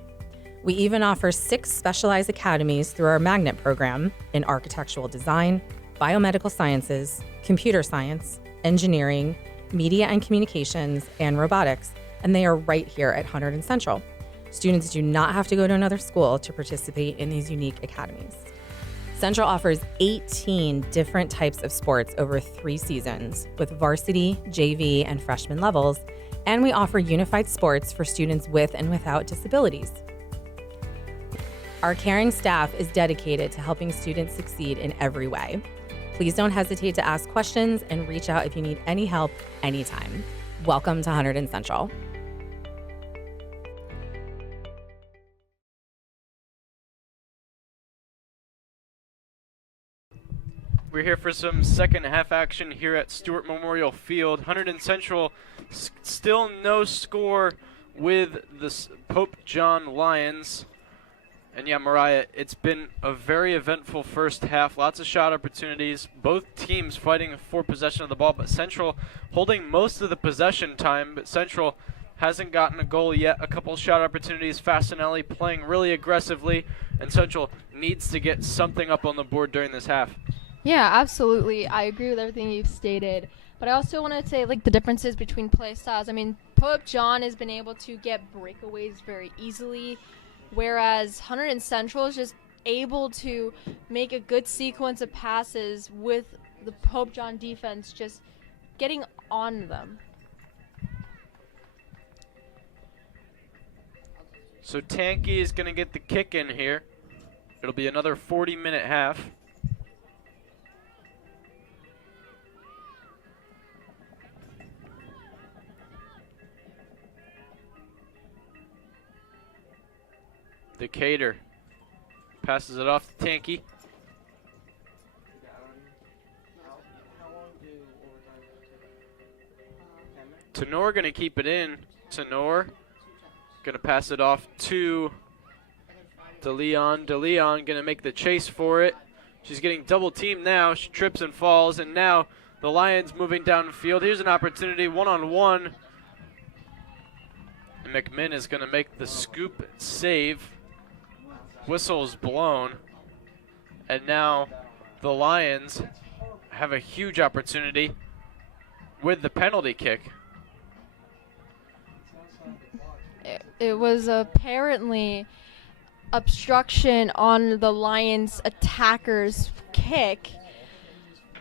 We even offer 6 specialized academies through our magnet program in architectural design, biomedical sciences, computer science, engineering, media and communications, and robotics, and they are right here at Hunterdon Central. Students do not have to go to another school to participate in these unique academies. Central offers 18 different types of sports over 3 seasons with varsity, JV, and freshman levels, and we offer unified sports for students with and without disabilities. Our caring staff is dedicated to helping students succeed in every way. Please don't hesitate to ask questions and reach out if you need any help anytime. Welcome to Hunterdon Central. We're here for some second half action here at Stewart Memorial Field. Hunterdon Central still no score with the Pope John Lions. And yeah, Mariah, it's been a very eventful first half. Lots of shot opportunities. Both teams fighting for possession of the ball, but Central holding most of the possession time. But Central hasn't gotten a goal yet. A couple shot opportunities. Fasinelli playing really aggressively, and Central needs to get something up on the board during this half. Yeah, absolutely. I agree with everything you've stated. But I also want to say, like, the differences between play styles. I mean, Pope John has been able to get breakaways very easily, whereas Hunterdon Central is just able to make a good sequence of passes with the Pope John defense just getting on them. So Tanky is going to get the kick in here. It'll be another 40-minute half. Decatur passes it off to Tanky. Tenor going to keep it in. Tenor going to pass it off to DeLeon. DeLeon going to make the chase for it. She's getting double teamed now. She trips and falls, and now the Lions moving downfield. Here's an opportunity, one-on-one. McMinn is going to make the scoop save. Whistle's blown, and now the Lions have a huge opportunity with the penalty kick. It was apparently obstruction on the Lions attacker's kick,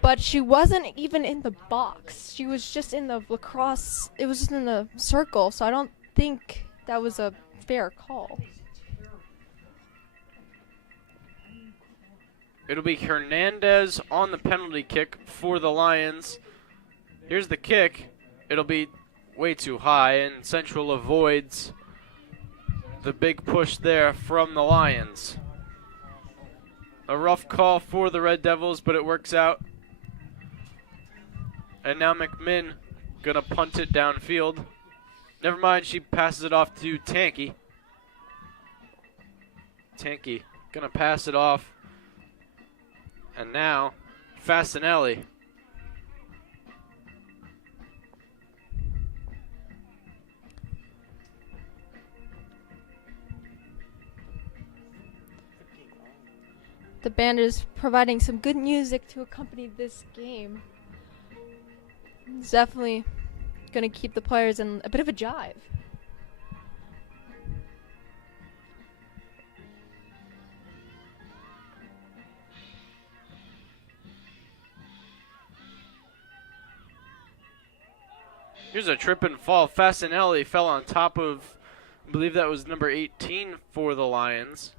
but she wasn't even in the box. She was just in the lacrosse. It was just in the circle, so I don't think that was a fair call. It'll be Hernandez on the penalty kick for the Lions. Here's the kick. It'll be way too high, and Central avoids the big push there from the Lions. A rough call for the Red Devils, but it works out. And now McMinn gonna punt it downfield. Never mind, she passes it off to Tanky. Tanky gonna pass it off. And now, Fasinelli. The band is providing some good music to accompany this game. It's definitely going to keep the players in a bit of a jive. Here's a trip and fall. Fasinelli fell on top of, I believe that was number 18 for the Lions.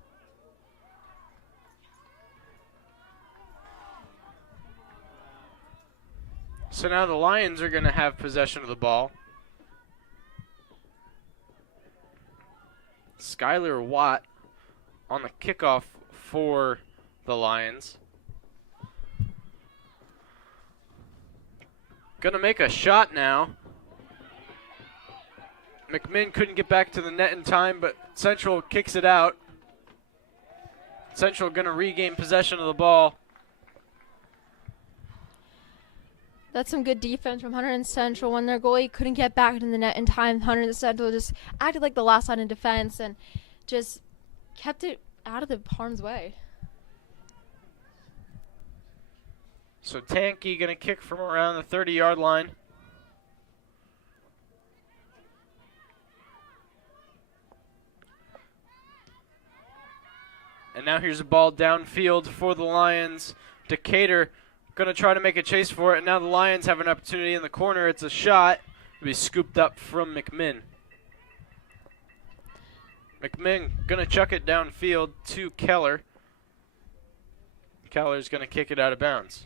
So now the Lions are going to have possession of the ball. Skylar Watt on the kickoff for the Lions. Going to make a shot now. McMinn couldn't get back to the net in time, but Central kicks it out. Central going to regain possession of the ball. That's some good defense from Hunterdon Central. When their goalie couldn't get back in the net in time, Hunterdon Central just acted like the last line of defense and just kept it out of the harm's way. So Tanky going to kick from around the 30-yard line. And now here's a ball downfield for the Lions. Decatur going to try to make a chase for it. And now the Lions have an opportunity in the corner. It's a shot. It'll be scooped up from McMinn. McMinn going to chuck it downfield to Keller. Keller's going to kick it out of bounds.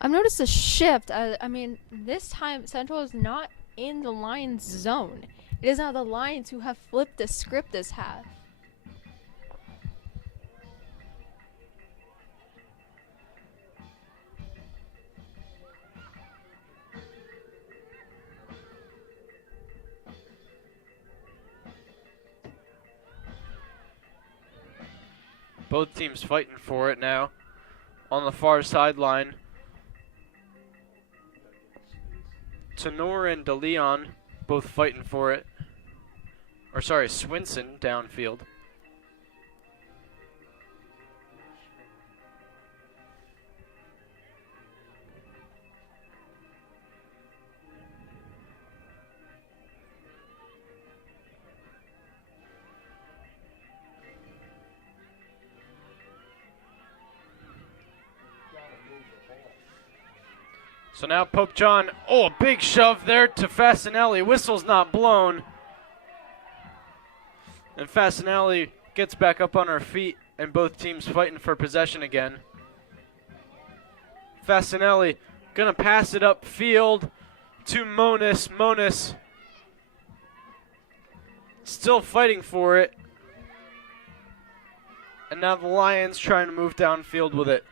I've noticed a shift. I mean, this time Central is not in the Lions zone. It is now the Lions who have flipped the script this half. Both teams fighting for it now on the far sideline. Tenor and DeLeon both fighting for it. Or sorry, Swinson downfield. So now Pope John, a big shove there to Fasinelli. Whistle's not blown. And Fasinelli gets back up on her feet, and both teams fighting for possession again. Fasinelli gonna pass it upfield to Monis. Monis still fighting for it. And now the Lions trying to move downfield with it.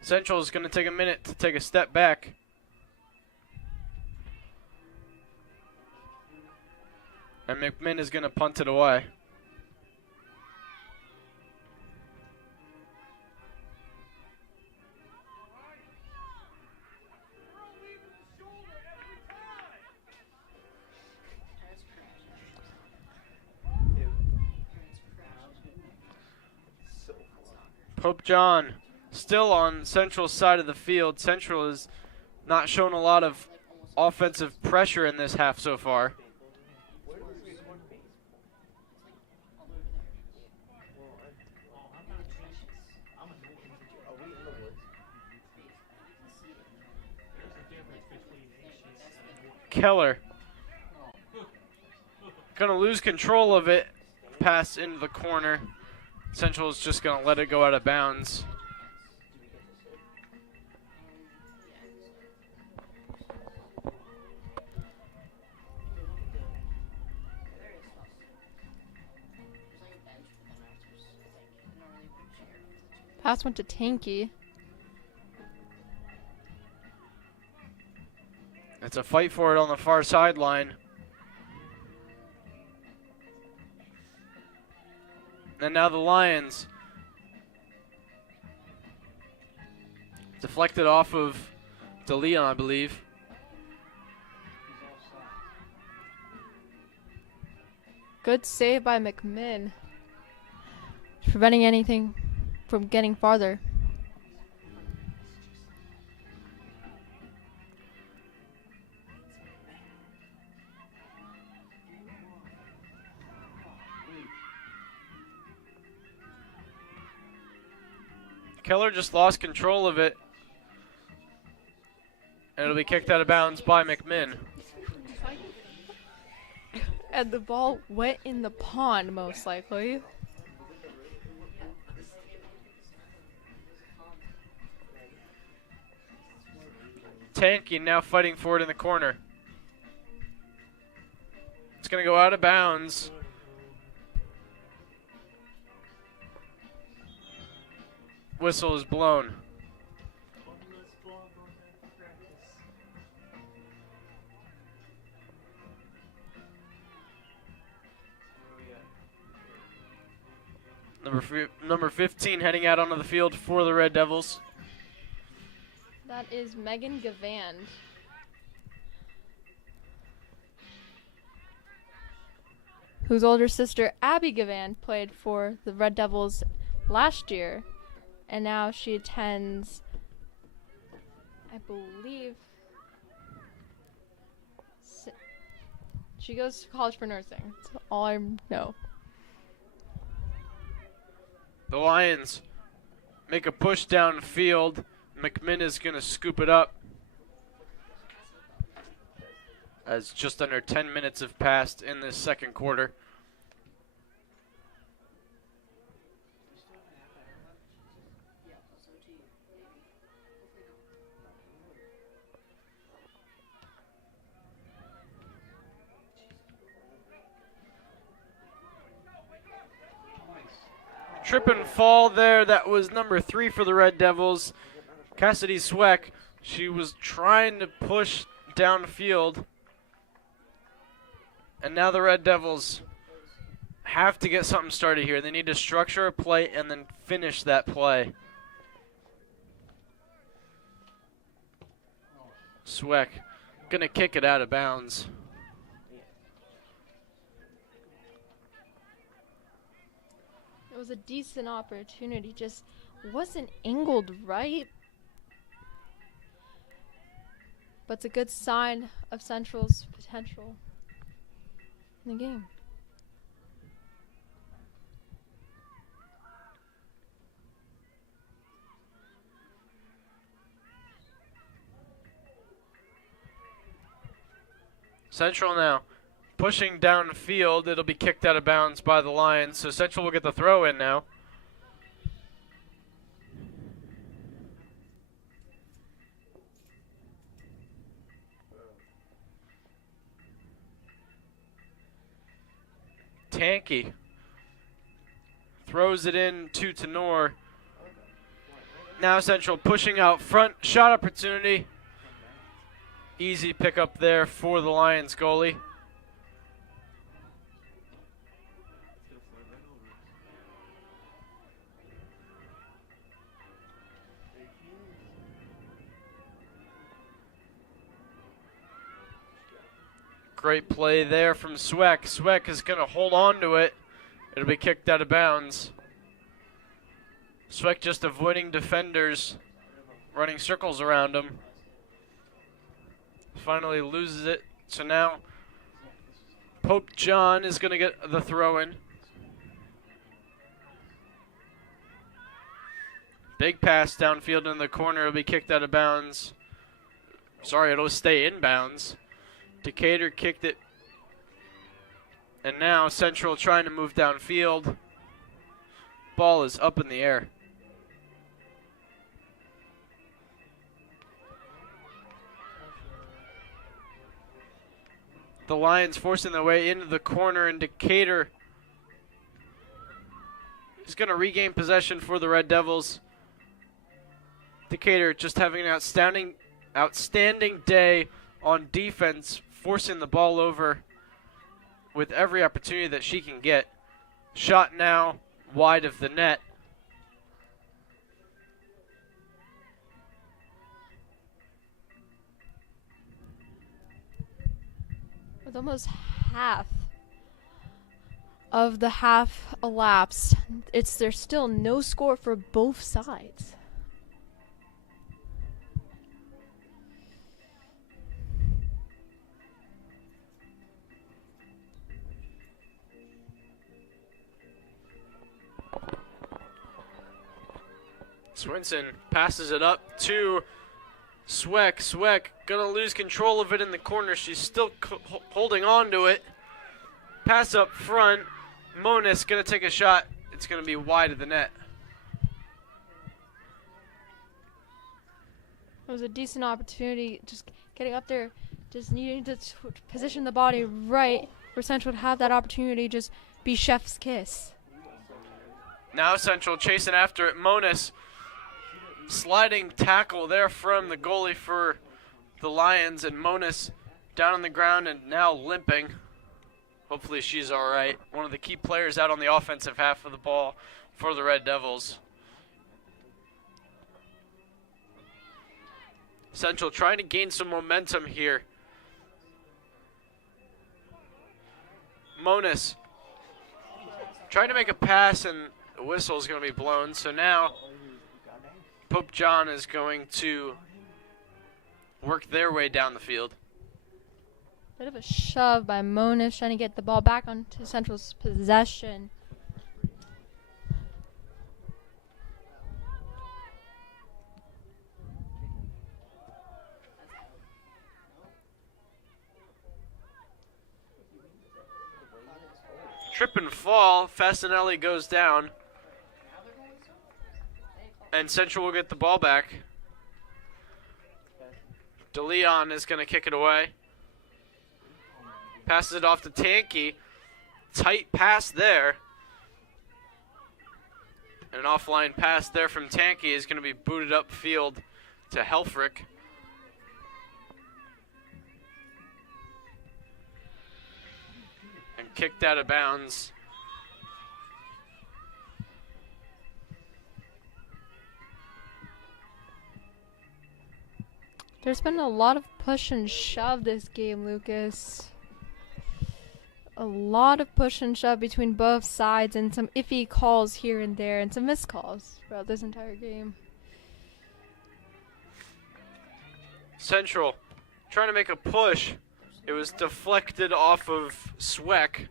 Central is going to take a minute to take a step back. And McMinn is going to punt it away. Pope John still on Central's side of the field. Central has not shown a lot of offensive pressure in this half so far. Keller gonna lose control of it. Pass into the corner. Central is just gonna let it go out of bounds. Pass went to Tanky. It's a fight for it on the far sideline. And now the Lions. Deflected off of DeLeon, I believe. Good save by McMinn. Preventing anything from getting farther. Keller just lost control of it. And it'll be kicked out of bounds by McMinn. And the ball went in the pond, most likely. Tanky now fighting for it in the corner. It's going to go out of bounds. Whistle is blown. Number 15 heading out onto the field for the Red Devils. That is Megan Gavand. Whose older sister, Abby Gavand, played for the Red Devils last year. And now she attends, I believe, she goes to college for nursing. That's all I know. The Lions make a push downfield. McMinn is going to scoop it up. As just under 10 minutes have passed in this second quarter. Trip and fall there. That was number 3 for the Red Devils. Cassidy Sweck. She was trying to push downfield. And now the Red Devils have to get something started here. They need to structure a play and then finish that play. Sweck gonna kick it out of bounds. It was a decent opportunity, just wasn't angled right. But it's a good sign of Central's potential in the game. Central now pushing downfield. It'll be kicked out of bounds by the Lions, so Central will get the throw in now. Tanky throws it in to Tenor. Now Central pushing out front. Shot opportunity. Easy pickup there for the Lions goalie. Great play there from Sweck. Sweck is going to hold on to it. It'll be kicked out of bounds. Sweck just avoiding defenders, running circles around him. Finally loses it. So now Pope John is going to get the throw in. Big pass downfield in the corner. It'll be kicked out of bounds. Sorry, it'll stay in bounds. Decatur kicked it. And now Central trying to move downfield. Ball is up in the air. The Lions forcing their way into the corner, and Decatur is going to regain possession for the Red Devils. Decatur just having an outstanding day on defense, forcing the ball over with every opportunity that she can get. Shot now wide of the net. With almost half of the half elapsed, there's still no score for both sides. Swinson passes it up to Sweck. Sweck gonna lose control of it in the corner. She's still holding on to it. Pass up front. Monis gonna take a shot. It's gonna be wide of the net. It was a decent opportunity, just getting up there, just needing to position the body right where Central would have that opportunity, just be chef's kiss. Now Central chasing after it. Monis sliding tackle there from the goalie for the Lions, and Monis down on the ground and now limping. Hopefully she's all right. One of the key players out on the offensive half of the ball for the Red Devils. Central trying to gain some momentum here. Monis trying to make a pass, and the whistle is going to be blown. So now Pope John is going to work their way down the field. Bit of a shove by Monis, trying to get the ball back onto Central's possession. Trip and fall. Fasinelli goes down. And Central will get the ball back. DeLeon is going to kick it away. Passes it off to Tanky. Tight pass there. An offline pass there from Tanky is going to be booted upfield to Helfrich. And kicked out of bounds. There's been a lot of push and shove this game, Lucas. A lot of push and shove between both sides, and some iffy calls here and there, and some missed calls throughout this entire game. Central trying to make a push. It was deflected off of Sweck.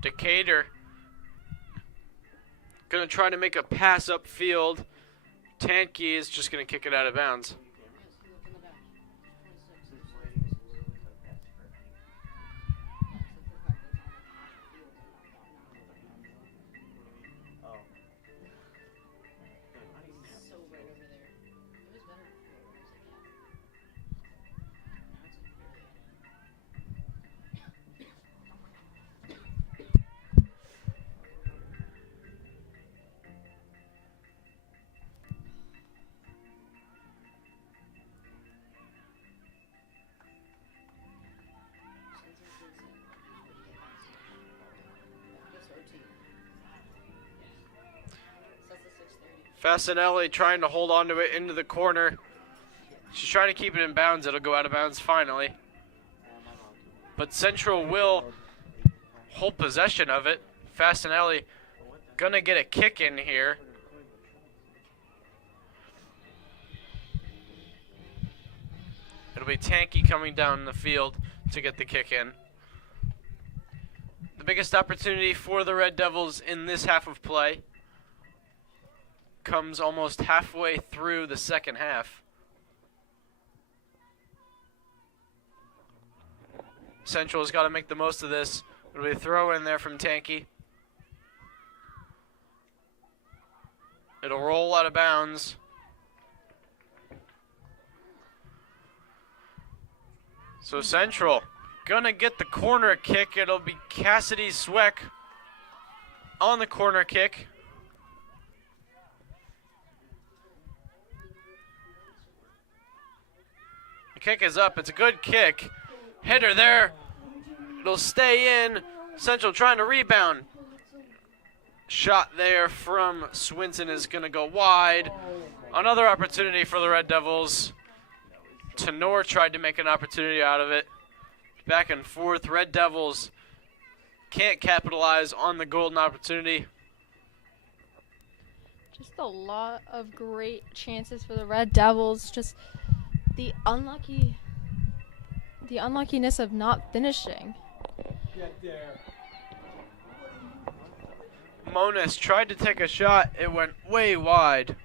Decatur gonna try to make a pass upfield. Tanky is just gonna kick it out of bounds. Fasinelli trying to hold on to it into the corner. She's trying to keep it in bounds. It'll go out of bounds finally. But Central will hold possession of it. Fasinelli gonna get a kick in here. It'll be Tanky coming down the field to get the kick in. The biggest opportunity for the Red Devils in this half of play comes almost halfway through the second half. Central's got to make the most of this. It'll be a throw in there from Tanky. It'll roll out of bounds. So Central gonna get the corner kick. It'll be Cassidy Sweck on the corner kick. The kick is up. It's a good kick. Header there. It'll stay in. Central trying to rebound. Shot there from Swinton is going to go wide. Another opportunity for the Red Devils. Tenor tried to make an opportunity out of it. Back and forth. Red Devils can't capitalize on the golden opportunity. Just a lot of great chances for the Red Devils. Just the unluckiness of not finishing. Monis tried to take a shot. It went way wide.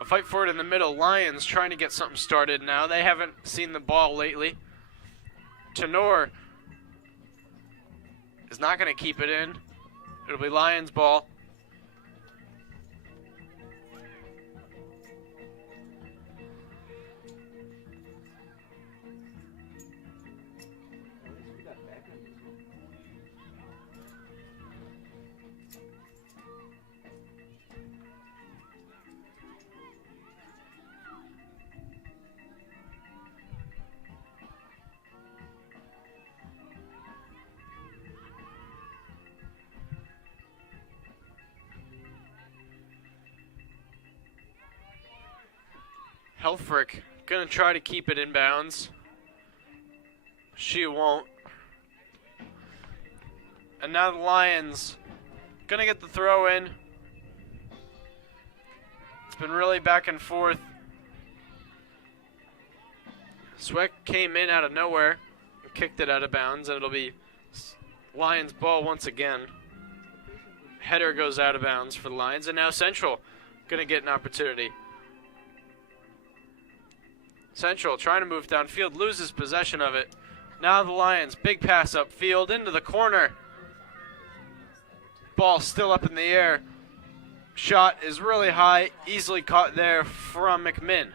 A fight for it in the middle. Lions trying to get something started now. They haven't seen the ball lately. Tenor is not going to keep it in. It'll be Lions ball. Helfrich gonna try to keep it in bounds. She won't. And now the Lions gonna get the throw in. It's been really back and forth. Sweck came in out of nowhere and kicked it out of bounds, and it'll be Lions ball once again. Header goes out of bounds for the Lions, and now Central gonna get an opportunity. Central trying to move downfield, loses possession of it. Now the Lions, big pass upfield into the corner. Ball still up in the air. Shot is really high, easily caught there from McMinn.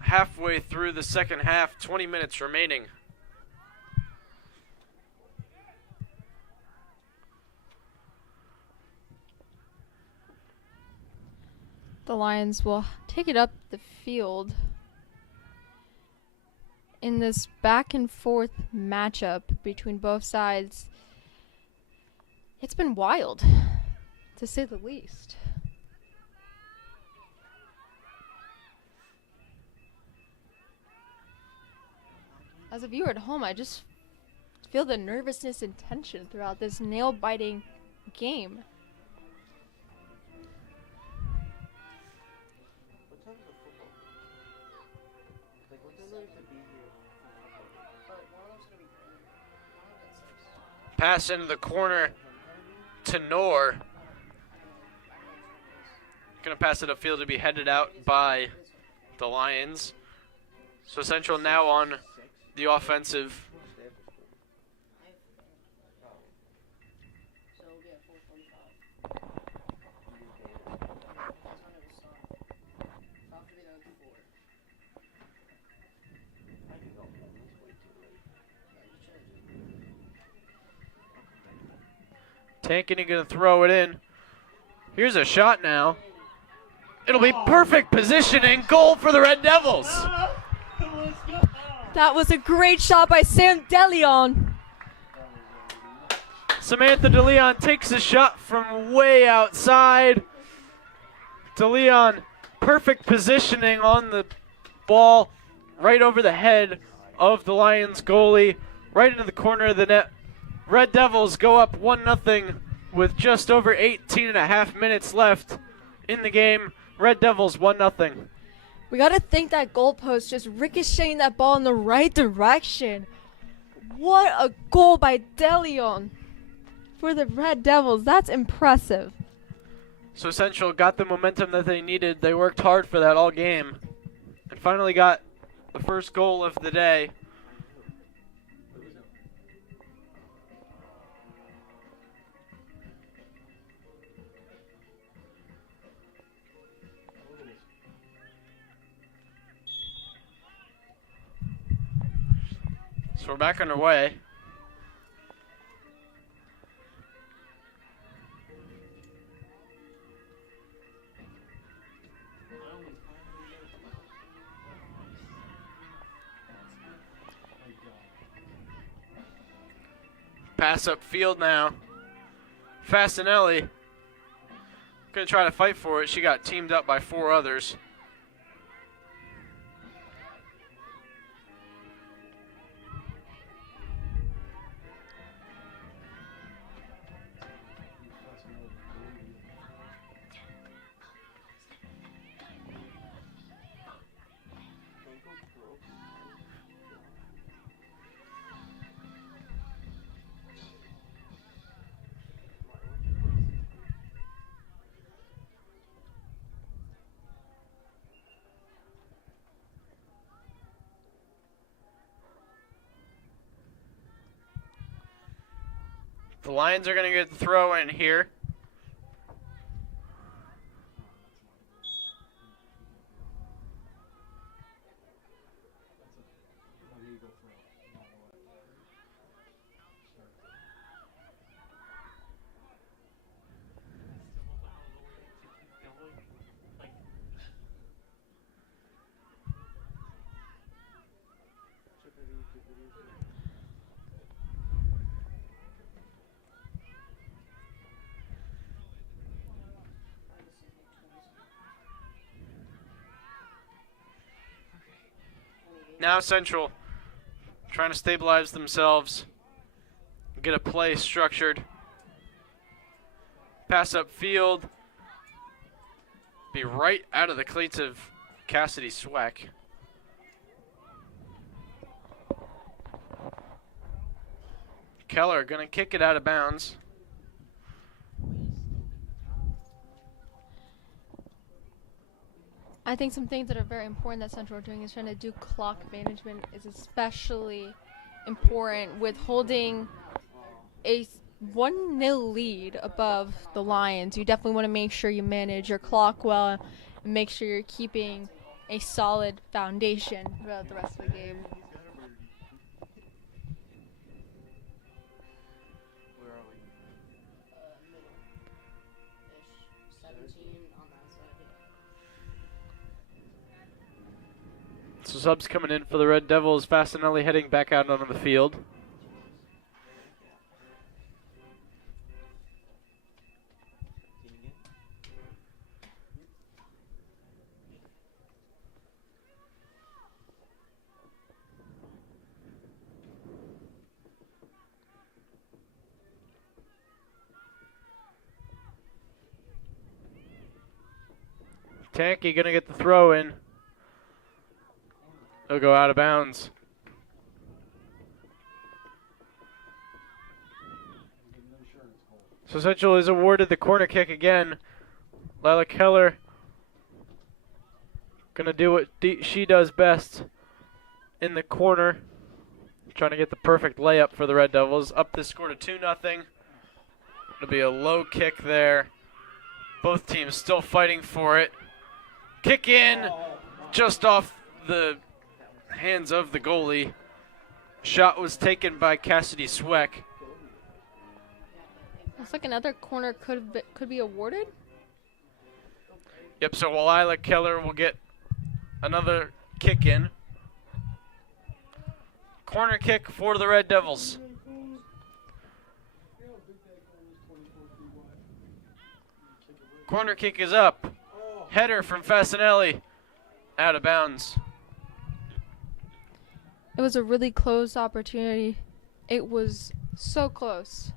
Halfway through the second half, 20 minutes remaining. The Lions will take it up the field in this back and forth matchup between both sides. It's been wild, to say the least. As a viewer at home, I just feel the nervousness and tension throughout this nail-biting game. Pass into the corner to Noor. Gonna pass it upfield to be headed out by the Lions. So Central now on the offensive. Tankini gonna throw it in. Here's a shot now. It'll be perfect positioning. Goal for the Red Devils. That was a great shot by Sam DeLeon. Samantha DeLeon takes a shot from way outside. DeLeon, perfect positioning on the ball, right over the head of the Lions goalie, right into the corner of the net. Red Devils go up 1-0 with just over 18.5 minutes left in the game. Red Devils 1-0. We got to think that goalpost just ricocheting that ball in the right direction. What a goal by DeLeon for the Red Devils. That's impressive. So Central got the momentum that they needed. They worked hard for that all game and finally got the first goal of the day. So we're back underway. Pass up field now. Fasinelli gonna try to fight for it. She got teamed up by 4 others. The Lions are going to get the throw in here. Now Central trying to stabilize themselves, get a play structured. Pass up field. Be right out of the cleats of Cassidy Sweck. Keller gonna kick it out of bounds. I think some things that are very important that Central are doing is trying to do clock management is especially important with holding a 1-0 lead above the Lions. You definitely want to make sure you manage your clock well and make sure you're keeping a solid foundation throughout the rest of the game. So subs coming in for the Red Devils. Fasinelli heading back out onto the field. Tanky gonna get the throw in. It'll go out of bounds. So Central is awarded the corner kick again. Lila Keller gonna do what she does best in the corner, trying to get the perfect layup for the Red Devils. Up this score to 2-0. It'll be a low kick there. Both teams still fighting for it. Kick in, just off the hands of the goalie. Shot was taken by Cassidy Sweck. Looks like another corner could be awarded. Yep, so Lila Keller will get another kick in. Corner kick for the Red Devils. Corner kick is up. Header from Fasinelli. Out of bounds. It was a really close opportunity. It was so close.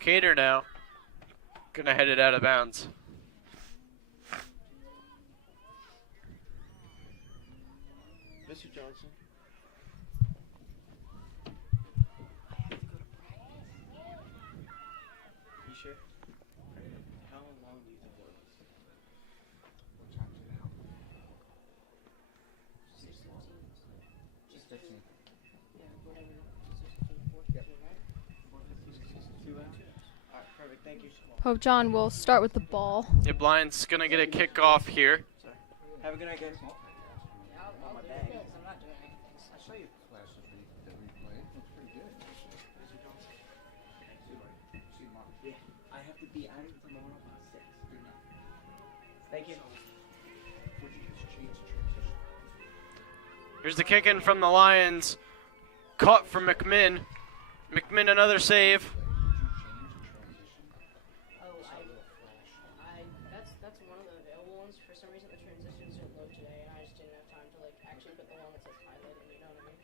Decatur now. Gonna head it out of bounds. Mr. Johnson. You sure? How long do you think it was? What time is it now? 6:15. 6:15. Yeah, whatever. 6:15, 4:15, right? 4:15, 62. Alright, perfect. Thank you. Pope John will start with the ball. Yep, Lions gonna get a kickoff here. Have a good night, guys. I'll do it because I'm not doing anything. I saw your classes that we played. It's pretty good. Mr. Johnson. See you tomorrow. Yeah. I have to be out of tomorrow at 6. Good enough. Thank you. Would you just change the transition? Here's the kick in from the Lions. Caught from McMinn. McMinn another save. Oh, that's one of the available ones. For some reason, the transitions didn't load today, and I just didn't have time to like actually put the one that says highlighted. You know what I mean?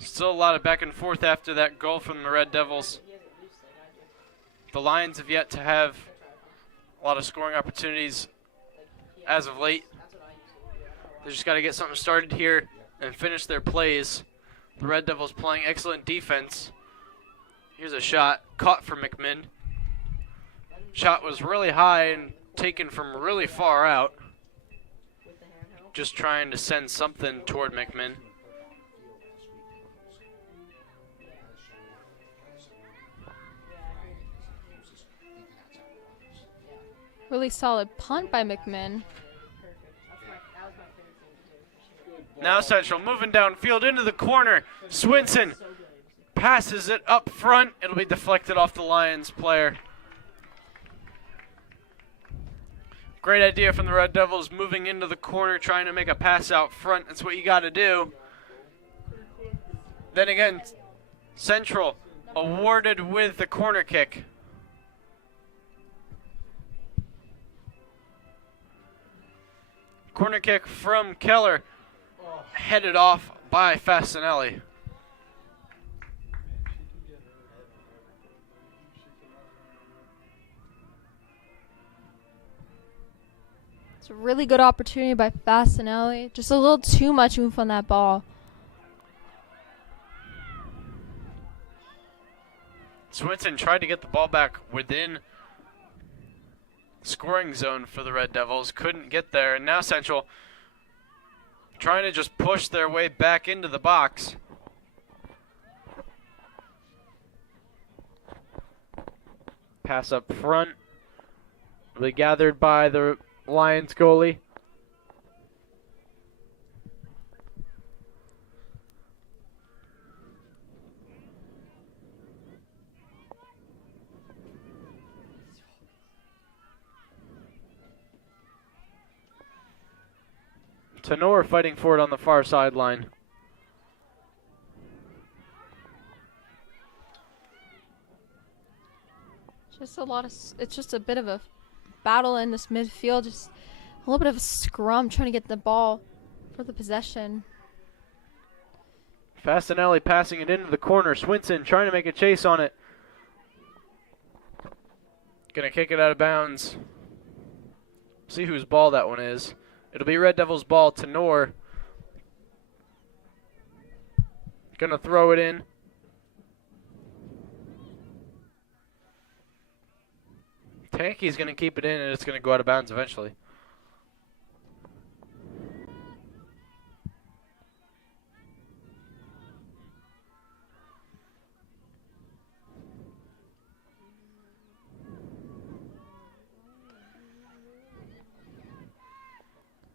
Still a lot of back and forth after that goal from the Red Devils. He has at least like I do. The Lions have yet to have a lot of scoring opportunities as of late. That's what I usually do. I don't know They just got to get something started here and finish their plays. The Red Devils playing excellent defense. Here's a shot caught from McMinn. Shot was really high and taken from really far out. with the handheld. Just trying to send something toward McMinn. Really solid punt by McMinn. Perfect. That was my favorite thing to do. For sure. Now Central moving downfield into the corner. Swinson So good. passes it up front. It'll be deflected off the Lions player. Great idea from the Red Devils, moving into the corner, trying to make a pass out front. That's what you got to do. Then again, Central awarded with the corner kick. Corner kick from Keller, headed off by Fasinelli. It's a really good opportunity by Fasinelli. Just a little too much oomph on that ball. Swinson tried to get the ball back within scoring zone for the Red Devils. Couldn't get there. And now Central trying to just push their way back into the box. Pass up front. Really gathered by the Lions goalie. Tenor fighting for it on the far sideline. Just a lot of. It's just a bit of a battle in this midfield. Just a little bit of a scrum trying to get the ball for the possession. Fasinelli passing it into the corner. Swinson trying to make a chase on it. Gonna kick it out of bounds. See whose ball that one is. It'll be Red Devils' ball. Tenor gonna throw it in. Tanky's gonna keep it in, and it's gonna go out of bounds eventually.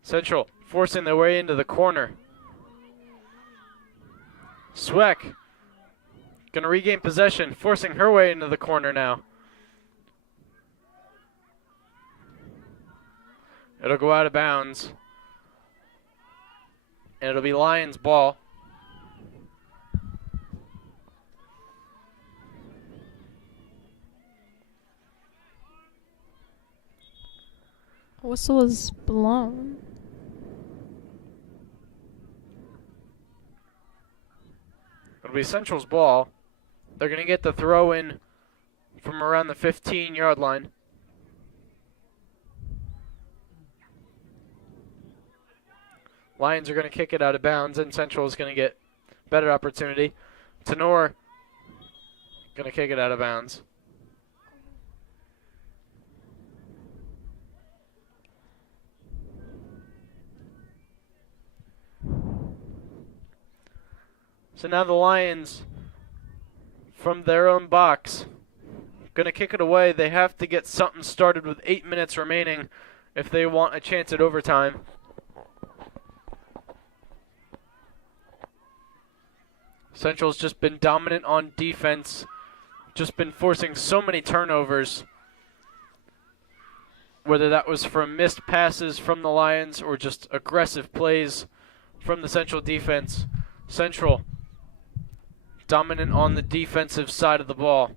Central forcing their way into the corner. Sweck gonna regain possession, forcing her way into the corner now. It'll go out of bounds. And it'll be Lions' ball. Whistle is blown. It'll be Central's ball. They're going to get the throw in from around the 15-yard line. Lions are going to kick it out of bounds, and Central is going to get better opportunity. Tenor going to kick it out of bounds. So now the Lions, from their own box, going to kick it away. They have to get something started with 8 minutes remaining if they want a chance at overtime. Central's just been dominant on defense, just been forcing so many turnovers, whether that was from missed passes from the Lions or just aggressive plays from the Central defense. Central dominant on the defensive side of the ball.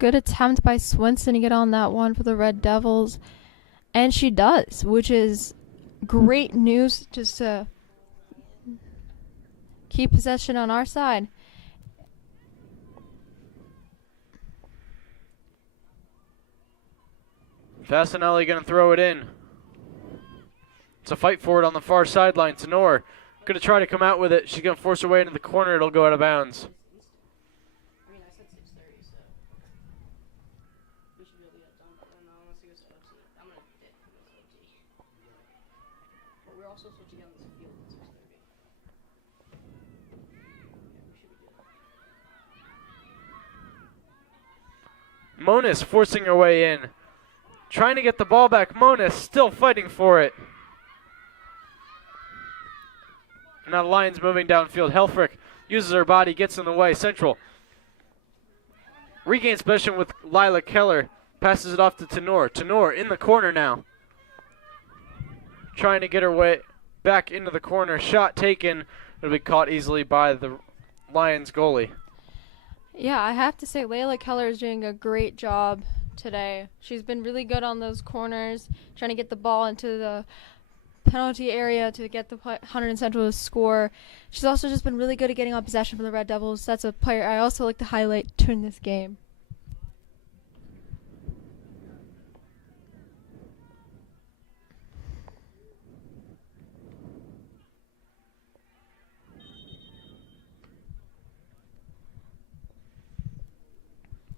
Good attempt by Swenson to get on that one for the Red Devils. And she does, which is great news just to keep possession on our side. Fasanelli going to throw it in. It's a fight for it on the far sideline. Tenor going to try to come out with it. She's going to force her way into the corner. It'll go out of bounds. I mean, I said 6:30, so we should be able to get it done. But no, unless it goes to OT, I'm gonna dip if it goes to OT. But we're also supposed to get on this field at 6:30. Yeah, we should be good. Monis forcing her way in. Trying to get the ball back. Monis still fighting for it. Now the Lions moving downfield. Helfrich uses her body, gets in the way. Central regains possession with Lila Keller. Passes it off to Tenor. Tenor in the corner now. Trying to get her way back into the corner. Shot taken. It'll be caught easily by the Lions goalie. Yeah, I have to say Layla Keller is doing a great job today. She's been really good on those corners, trying to get the ball into the penalty area to get the Hunterdon Central to score. She's also just been really good at getting on possession for the Red Devils. That's a player I also like to highlight during this game.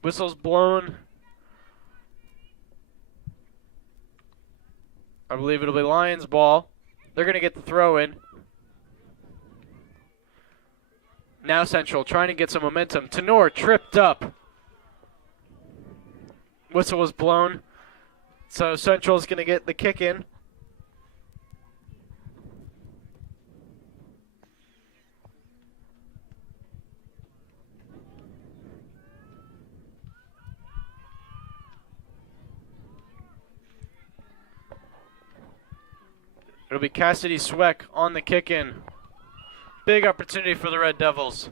Whistle's blown. I believe it'll be Lions ball. They're going to get the throw in. Now Central trying to get some momentum. Tenor tripped up. Whistle was blown. So Central's going to get the kick in. It'll be Cassidy Sweck on the kick-in. Big opportunity for the Red Devils.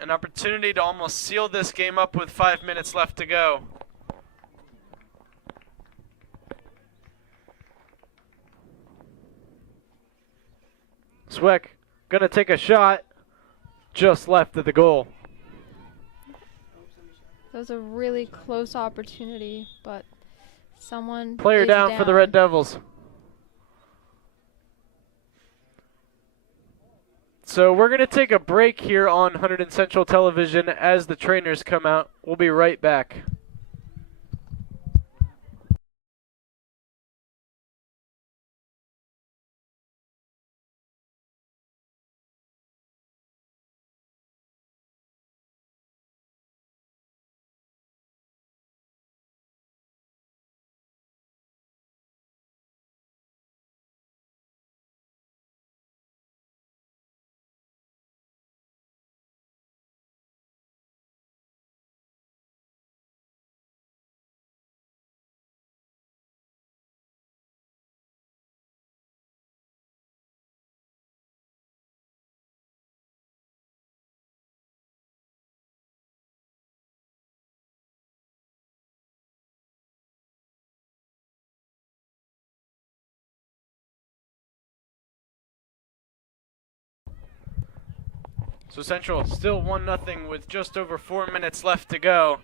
An opportunity to almost seal this game up with 5 minutes left to go. Sweck gonna take a shot. Just left of the goal. That was a really close opportunity, but someone Player is down for the Red Devils. So we're going to take a break here on Hunterdon Central Television as the trainers come out. We'll be right back. So Central still 1-0 with just over 4 minutes left to go.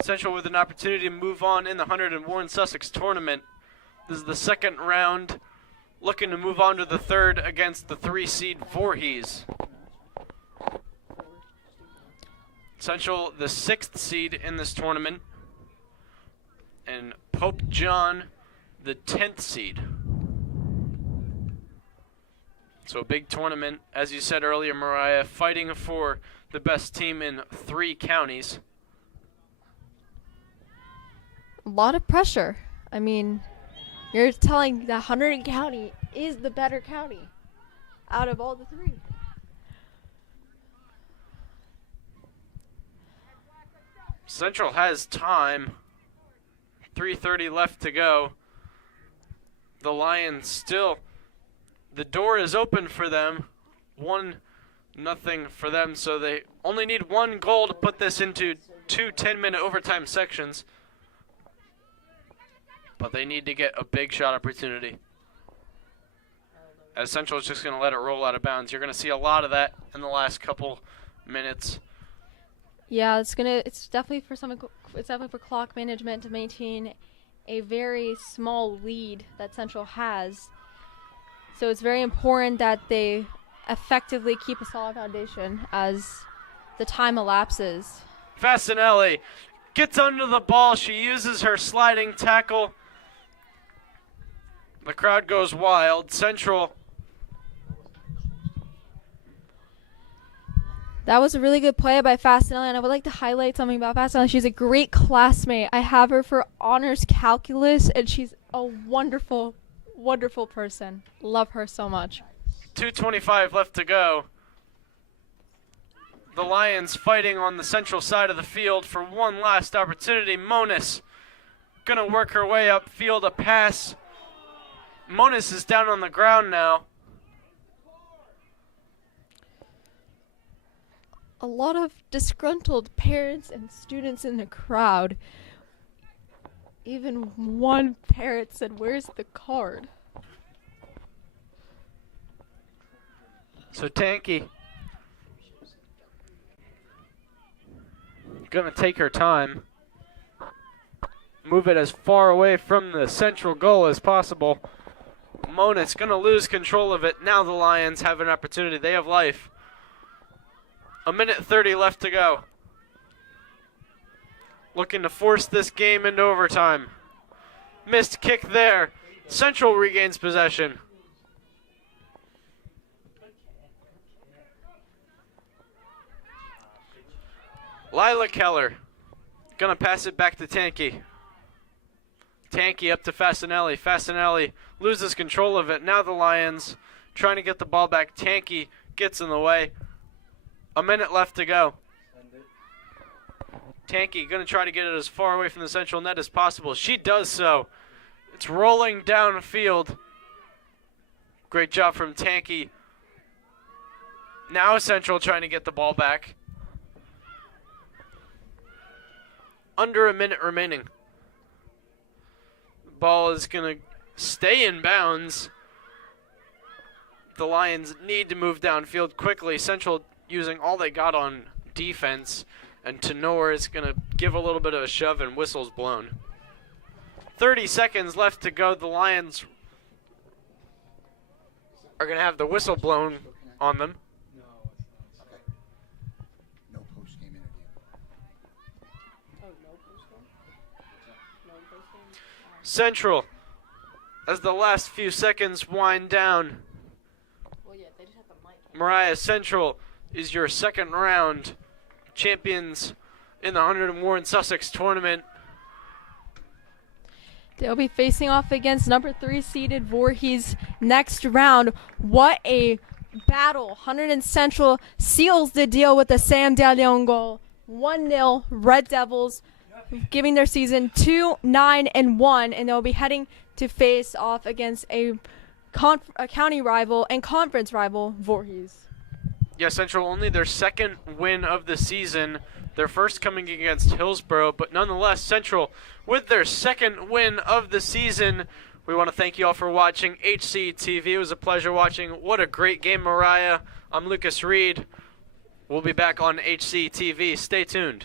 Central with an opportunity to move on in the Hunterdon Warren Sussex tournament. This is the second round, looking to move on to the third against the 3-seed Voorhees. Central, the 6th seed in this tournament, and Pope John, the 10th seed. So a big tournament, as you said earlier, Mariah, fighting for the best team in 3 counties. A lot of pressure. I mean, you're telling that Hunterdon County is the better county out of all the 3. Central has time. 3:30 left to go. The Lions still, the door is open for them. 1-0 for them, so they only need 1 goal to put this into 2 10-minute overtime sections. But they need to get a big shot opportunity. As Central is just going to let it roll out of bounds. You're going to see a lot of that in the last couple minutes. Yeah, it's definitely for clock management to maintain a very small lead that Central has. So it's very important that they effectively keep a solid foundation as the time elapses. Fasinelli gets under the ball. She uses her sliding tackle. The crowd goes wild. Central. That was a really good play by Fasinelli, and I would like to highlight something about Fasinelli. She's a great classmate. I have her for honors calculus, and she's a wonderful, wonderful person. Love her so much. 2:25 left to go. The Lions fighting on the Central side of the field for one last opportunity. Monis gonna work her way up field, a pass. Monis is down on the ground now. A lot of disgruntled parents and students in the crowd. Even one parent said, "Where's the card?" So Tanky gonna take her time. Move it as far away from the Central goal as possible. Monis gonna lose control of it. Now the Lions have an opportunity. They have life. 1:30 left to go. Looking to force this game into overtime. Missed kick there. Central regains possession. Lila Keller gonna pass it back to Tanky. Tanky up to Fasinelli. Fasinelli loses control of it. Now the Lions trying to get the ball back. Tanky gets in the way. 1 minute left to go. Tanky going to try to get it as far away from the Central net as possible. She does so. It's rolling downfield. Great job from Tanky. Now Central trying to get the ball back. Under a minute remaining. The ball is going to stay in bounds. The Lions need to move downfield quickly. Central using all they got on defense, and Tenor is going to give a little bit of a shove and whistles blown. 30 seconds left to go. The Lions are going to have the whistle blown on them. No post-game interview. Oh, no post-game? No post-game? Central, as the last few seconds wind down. Well, yeah, they just have the mic. Mariah, Central is your second round champions in the Hunterdon Warren Sussex tournament. They'll be facing off against number 3 seeded Voorhees next round. What a battle. Hunterdon Central seals the deal with the Sam DeLeon goal. 1-0 Red Devils, giving their season 2-9-1, and they'll be heading to face off against a county rival and conference rival, Voorhees. Yeah, Central only their second win of the season. Their first coming against Hillsborough, but nonetheless, Central with their second win of the season. We want to thank you all for watching HCTV. It was a pleasure watching. What a great game, Mariah. I'm Lucas Reed. We'll be back on HCTV. Stay tuned.